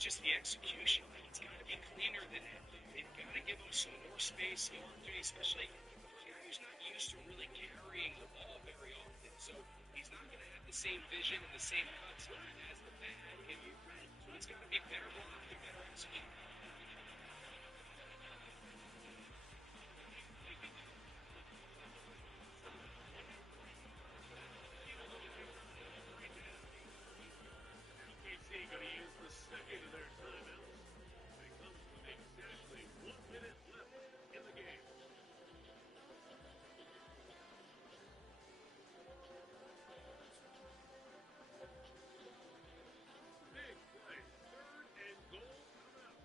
just the execution. Like, it's got to be cleaner than that. They've got to give him some more space, especially for a guy who's not used to really carrying the ball very often. So he's not going to have the same vision and the same cuts as the back. So it's got to be better blocking, better execution. Going to use the second of their timeouts. It comes with exactly 1 minute left in the game. Big play. 3rd and goal coming up.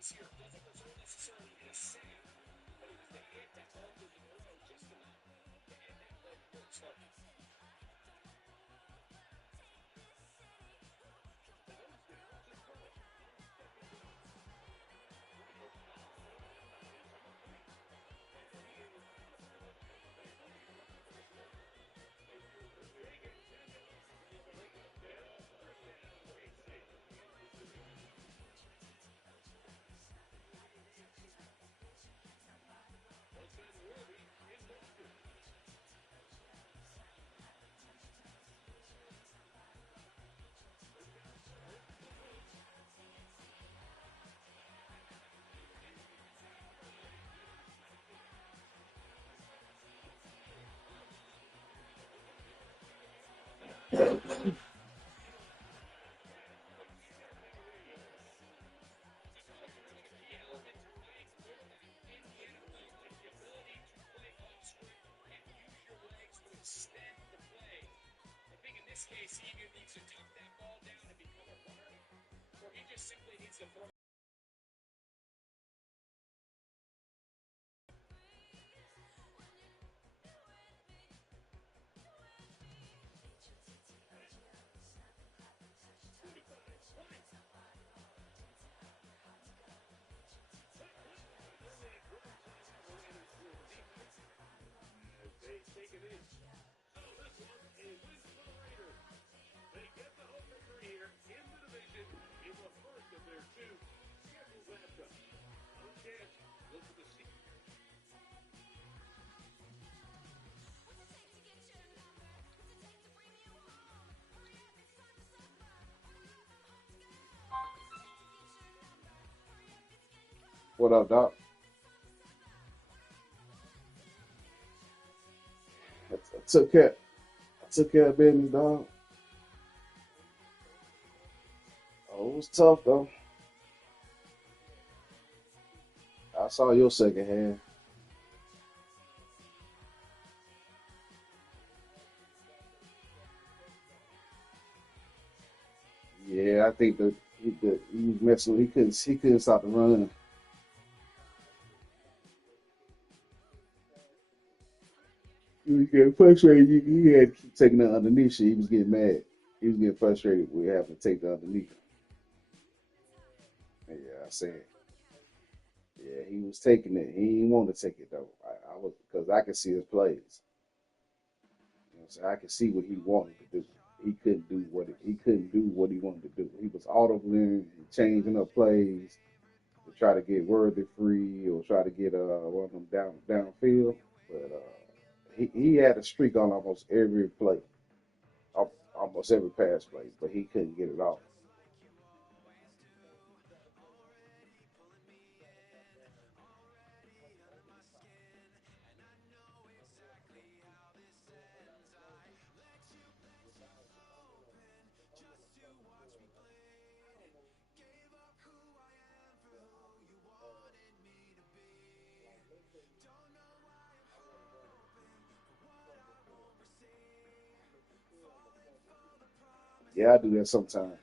Here doesn't result necessarily in a sack, but it was the hit that altered the flow just enough to end that play before it started. Case, he either needs to tuck that ball down and become a runner, or he just simply needs to throw. They take it in. So this one, a win for the Raiders. They get the home victory here in the division in the first of their 2 scheduled matchups. On chance, look at the season. What up, Doc? I took care of business, dog. Oh, it was tough though. I saw your second hand. Yeah, I think that he was messing. He couldn't stop the run. getting frustrated. He had to keep taking the underneath shit. He was getting mad. He was getting frustrated with having to take the underneath. And yeah, I said, yeah, he was taking it. He didn't want to take it though. I was because I could see his plays. You know, so I could see what he wanted to do. He couldn't do what he wanted to do. He was audibly changing up plays to try to get Worthy free or try to get one of them downfield. But he had a streak on almost every play, almost every pass play, but he couldn't get it off. Yeah, I do that sometimes.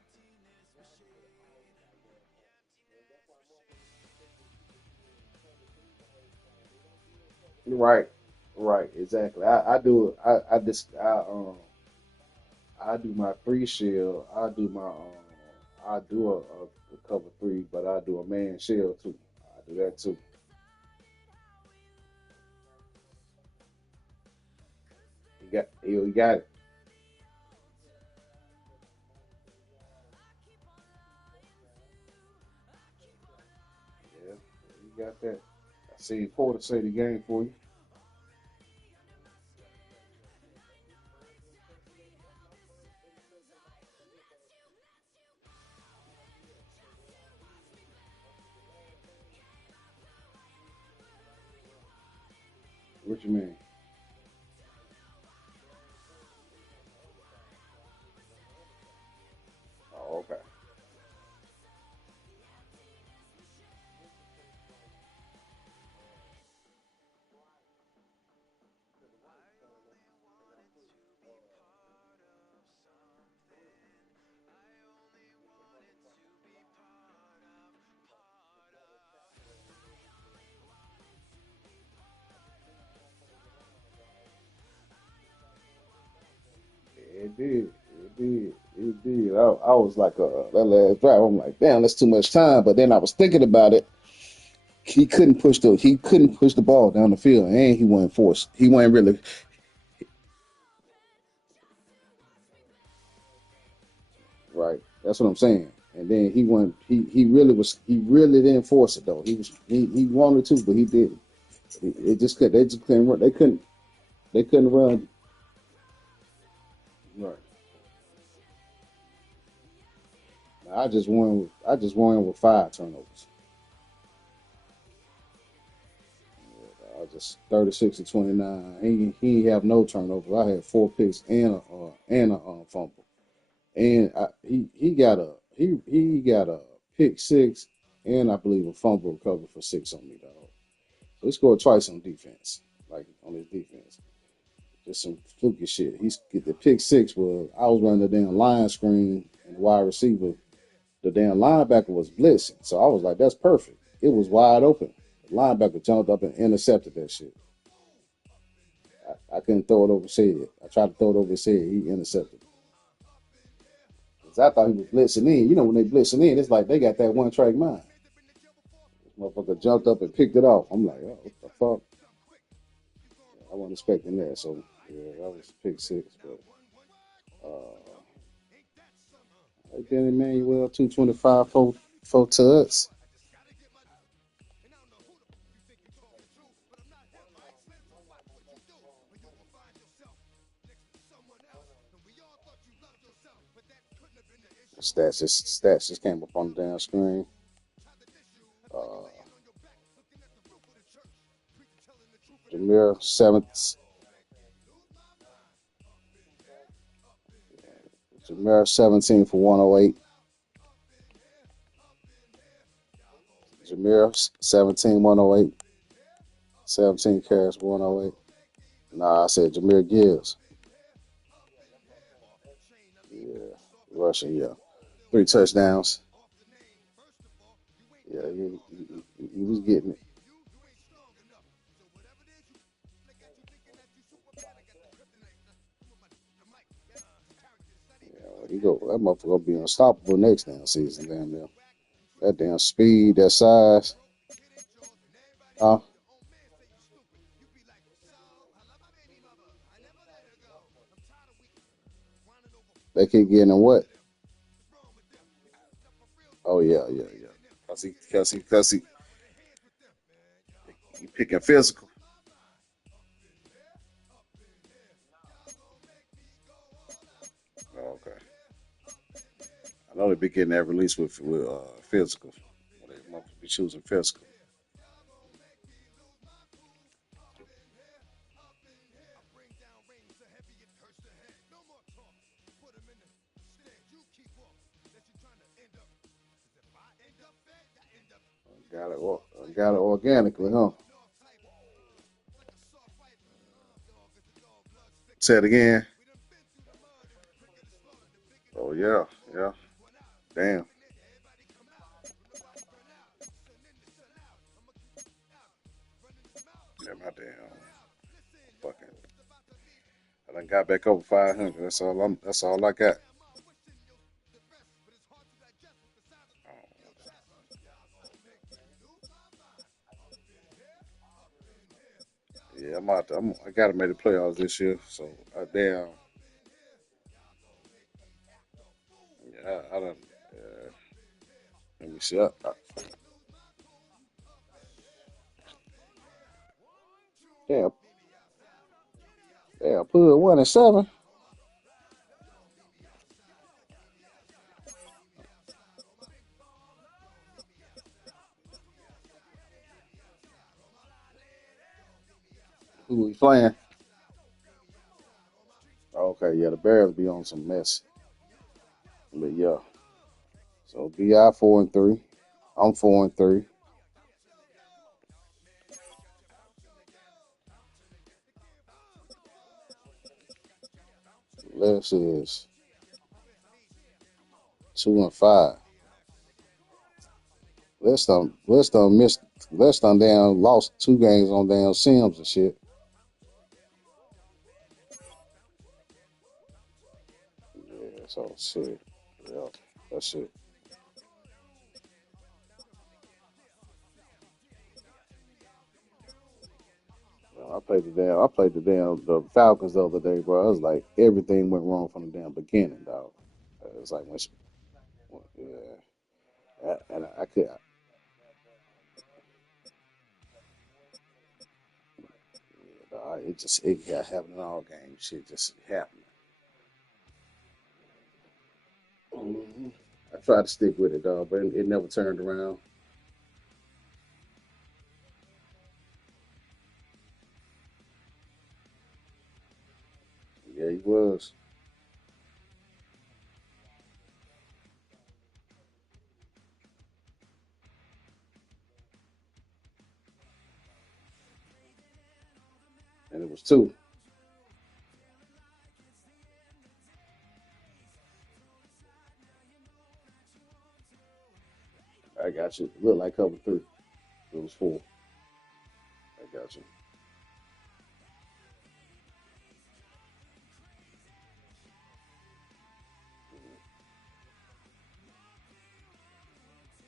Right, right, exactly. I do it. I do my three shell. I do a cover three, but I do a man shell too. I do that too. He got it. Yeah, he got that. I see Porter say the game for you. What you mean? Oh, okay. It did. It did. It did. I was like, that last drive. I'm like, damn, that's too much time. But then I was thinking about it. He couldn't push the ball down the field, and he wasn't forced. He wasn't really right. That's what I'm saying. And then he went. He really was. He really didn't force it though. He wanted to, but he didn't. It just could. They just couldn't run. They couldn't. They couldn't run. Right. I just won with 5 turnovers. I was just 36 to 29. He have no turnovers. I had 4 picks and a fumble. And he got a pick six and I believe a fumble recovery for 6 on me, dog. So he scored twice on defense, like on his defense. Just some fluky shit. He's get the pick six was I was running the damn line screen and the wide receiver. The damn linebacker was blitzing. So I was like, that's perfect. It was wide open. The linebacker jumped up and intercepted that shit. I couldn't throw it over his head. I tried to throw it over his head. He intercepted it. 'Cause I thought he was blitzing in. You know, when they blitzing in, it's like they got that one track mind. This motherfucker jumped up and picked it off. I'm like, oh, what the fuck? I wasn't expecting that. So, yeah, that was pick six. But then Emmanuel, 225, four tugs. Stats just came up on the damn screen. Uh, Jameer, 17 for 108. Jameer, 17, 108. 17 carries, 108. Nah, I said Jameer Gibbs. Yeah, rushing, yeah. 3 touchdowns. Yeah, he was getting it. He go. That motherfucker gonna be unstoppable next damn season. Damn near. That damn speed, that size. They keep getting him what? Oh yeah. Cause he picking physical. Oh, okay. I know they be getting that release with physical. They must be choosing physical. Got it organically, huh? Say it again. Oh yeah. Damn. Yeah, my damn fucking. I done got back over 500. That's all I got. Yeah, I gotta make the playoffs this year. So damn. Yeah, I done. Let me see. Damn. Put 1-7. Who we playing? Okay, yeah, the Bears be on some mess. But yeah. So BI 4-3. I'm 4-3. Les is 2-5. Les done damn lost 2 games on damn Sims and shit. Yeah, so shit. Yeah, that's it. I played the Falcons the other day, bro. I was like everything went wrong from the damn beginning, dog. It's like and I could. It got happening all game. Shit just happened. Mm-hmm. I tried to stick with it, dog, but it never turned around. Yeah, he was. And it was 2. I got you. It looked like cover 3. It was 4. I got you.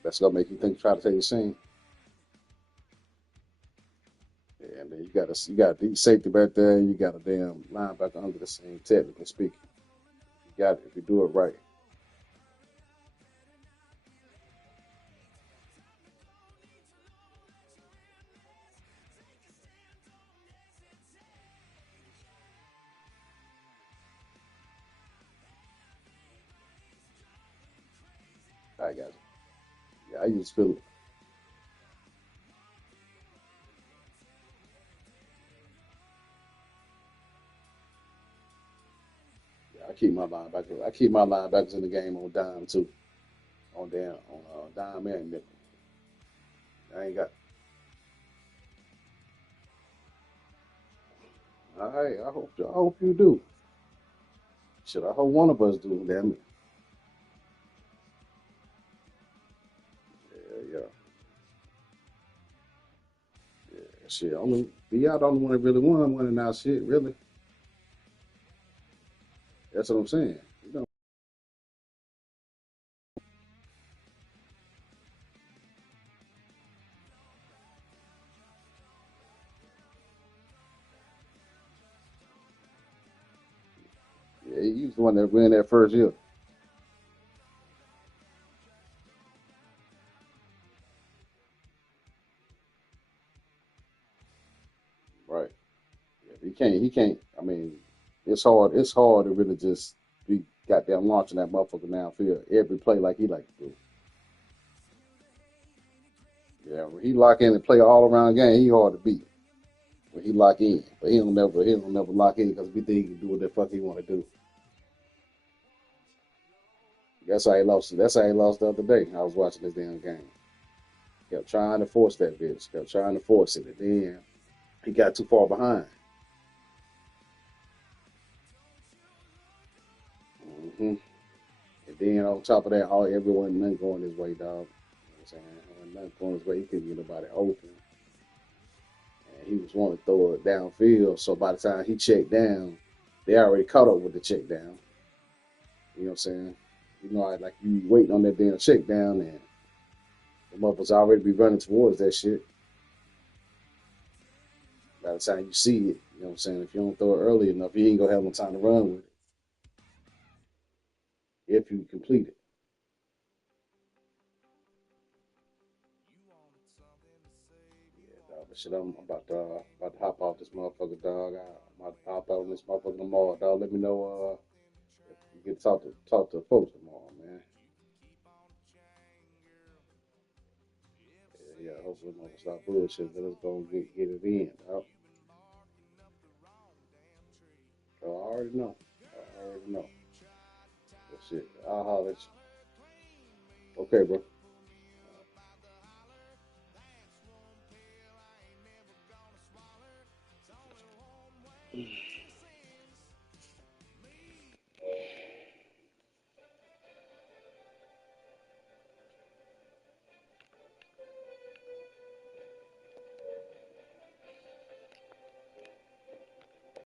That's gonna make you try to take a scene. Yeah, and then you got a deep safety back there, and you got a damn linebacker under the scene, technically speaking. You got it if you do it right. I got you. Yeah, I just feel it. Yeah, I keep my linebackers in the game on dime too. On dime and nickel. I ain't got. All right, I hope you do. Shit, I hope one of us do. Damn it. Yeah. Shit, only be out the only one that really won winning our shit. Really, that's what I'm saying. You know. Yeah, he was the one that ran that first year. Right. Yeah, he can't. I mean, it's hard to really just be goddamn launching that motherfucker downfield every play like he like to do. Yeah, when he lock in and play all around game, he hard to beat. When he lock in, but he don't never lock in because we think he can do what the fuck he want to do. That's how he lost. That's how he lost the other day. I was watching this damn game. Kept trying to force that bitch. Kept trying to force it, and then he got too far behind. hmm And then on top of that, everyone nothing going his way, dog. You know what I'm saying? When nothing going his way, he couldn't get nobody open. And he was wanting to throw it downfield. So by the time he checked down, they already caught up with the check down. You know what I'm saying? You know, like you waiting on that damn check down, and the motherfuckers already be running towards that shit. By the time you see it, you know what I'm saying? If you don't throw it early enough, you ain't gonna have no time to run with it. If you complete it. Yeah, dog. But shit, I'm about to hop off this motherfucker, dog. I'm about to hop out on this motherfucker tomorrow, dog. Let me know if you can talk to folks tomorrow, man. Yeah, hopefully I'm gonna stop bullshit. Let us go get it in, dog. Oh, I already know. I already know. But shit, I'll holler at you. Okay, bro.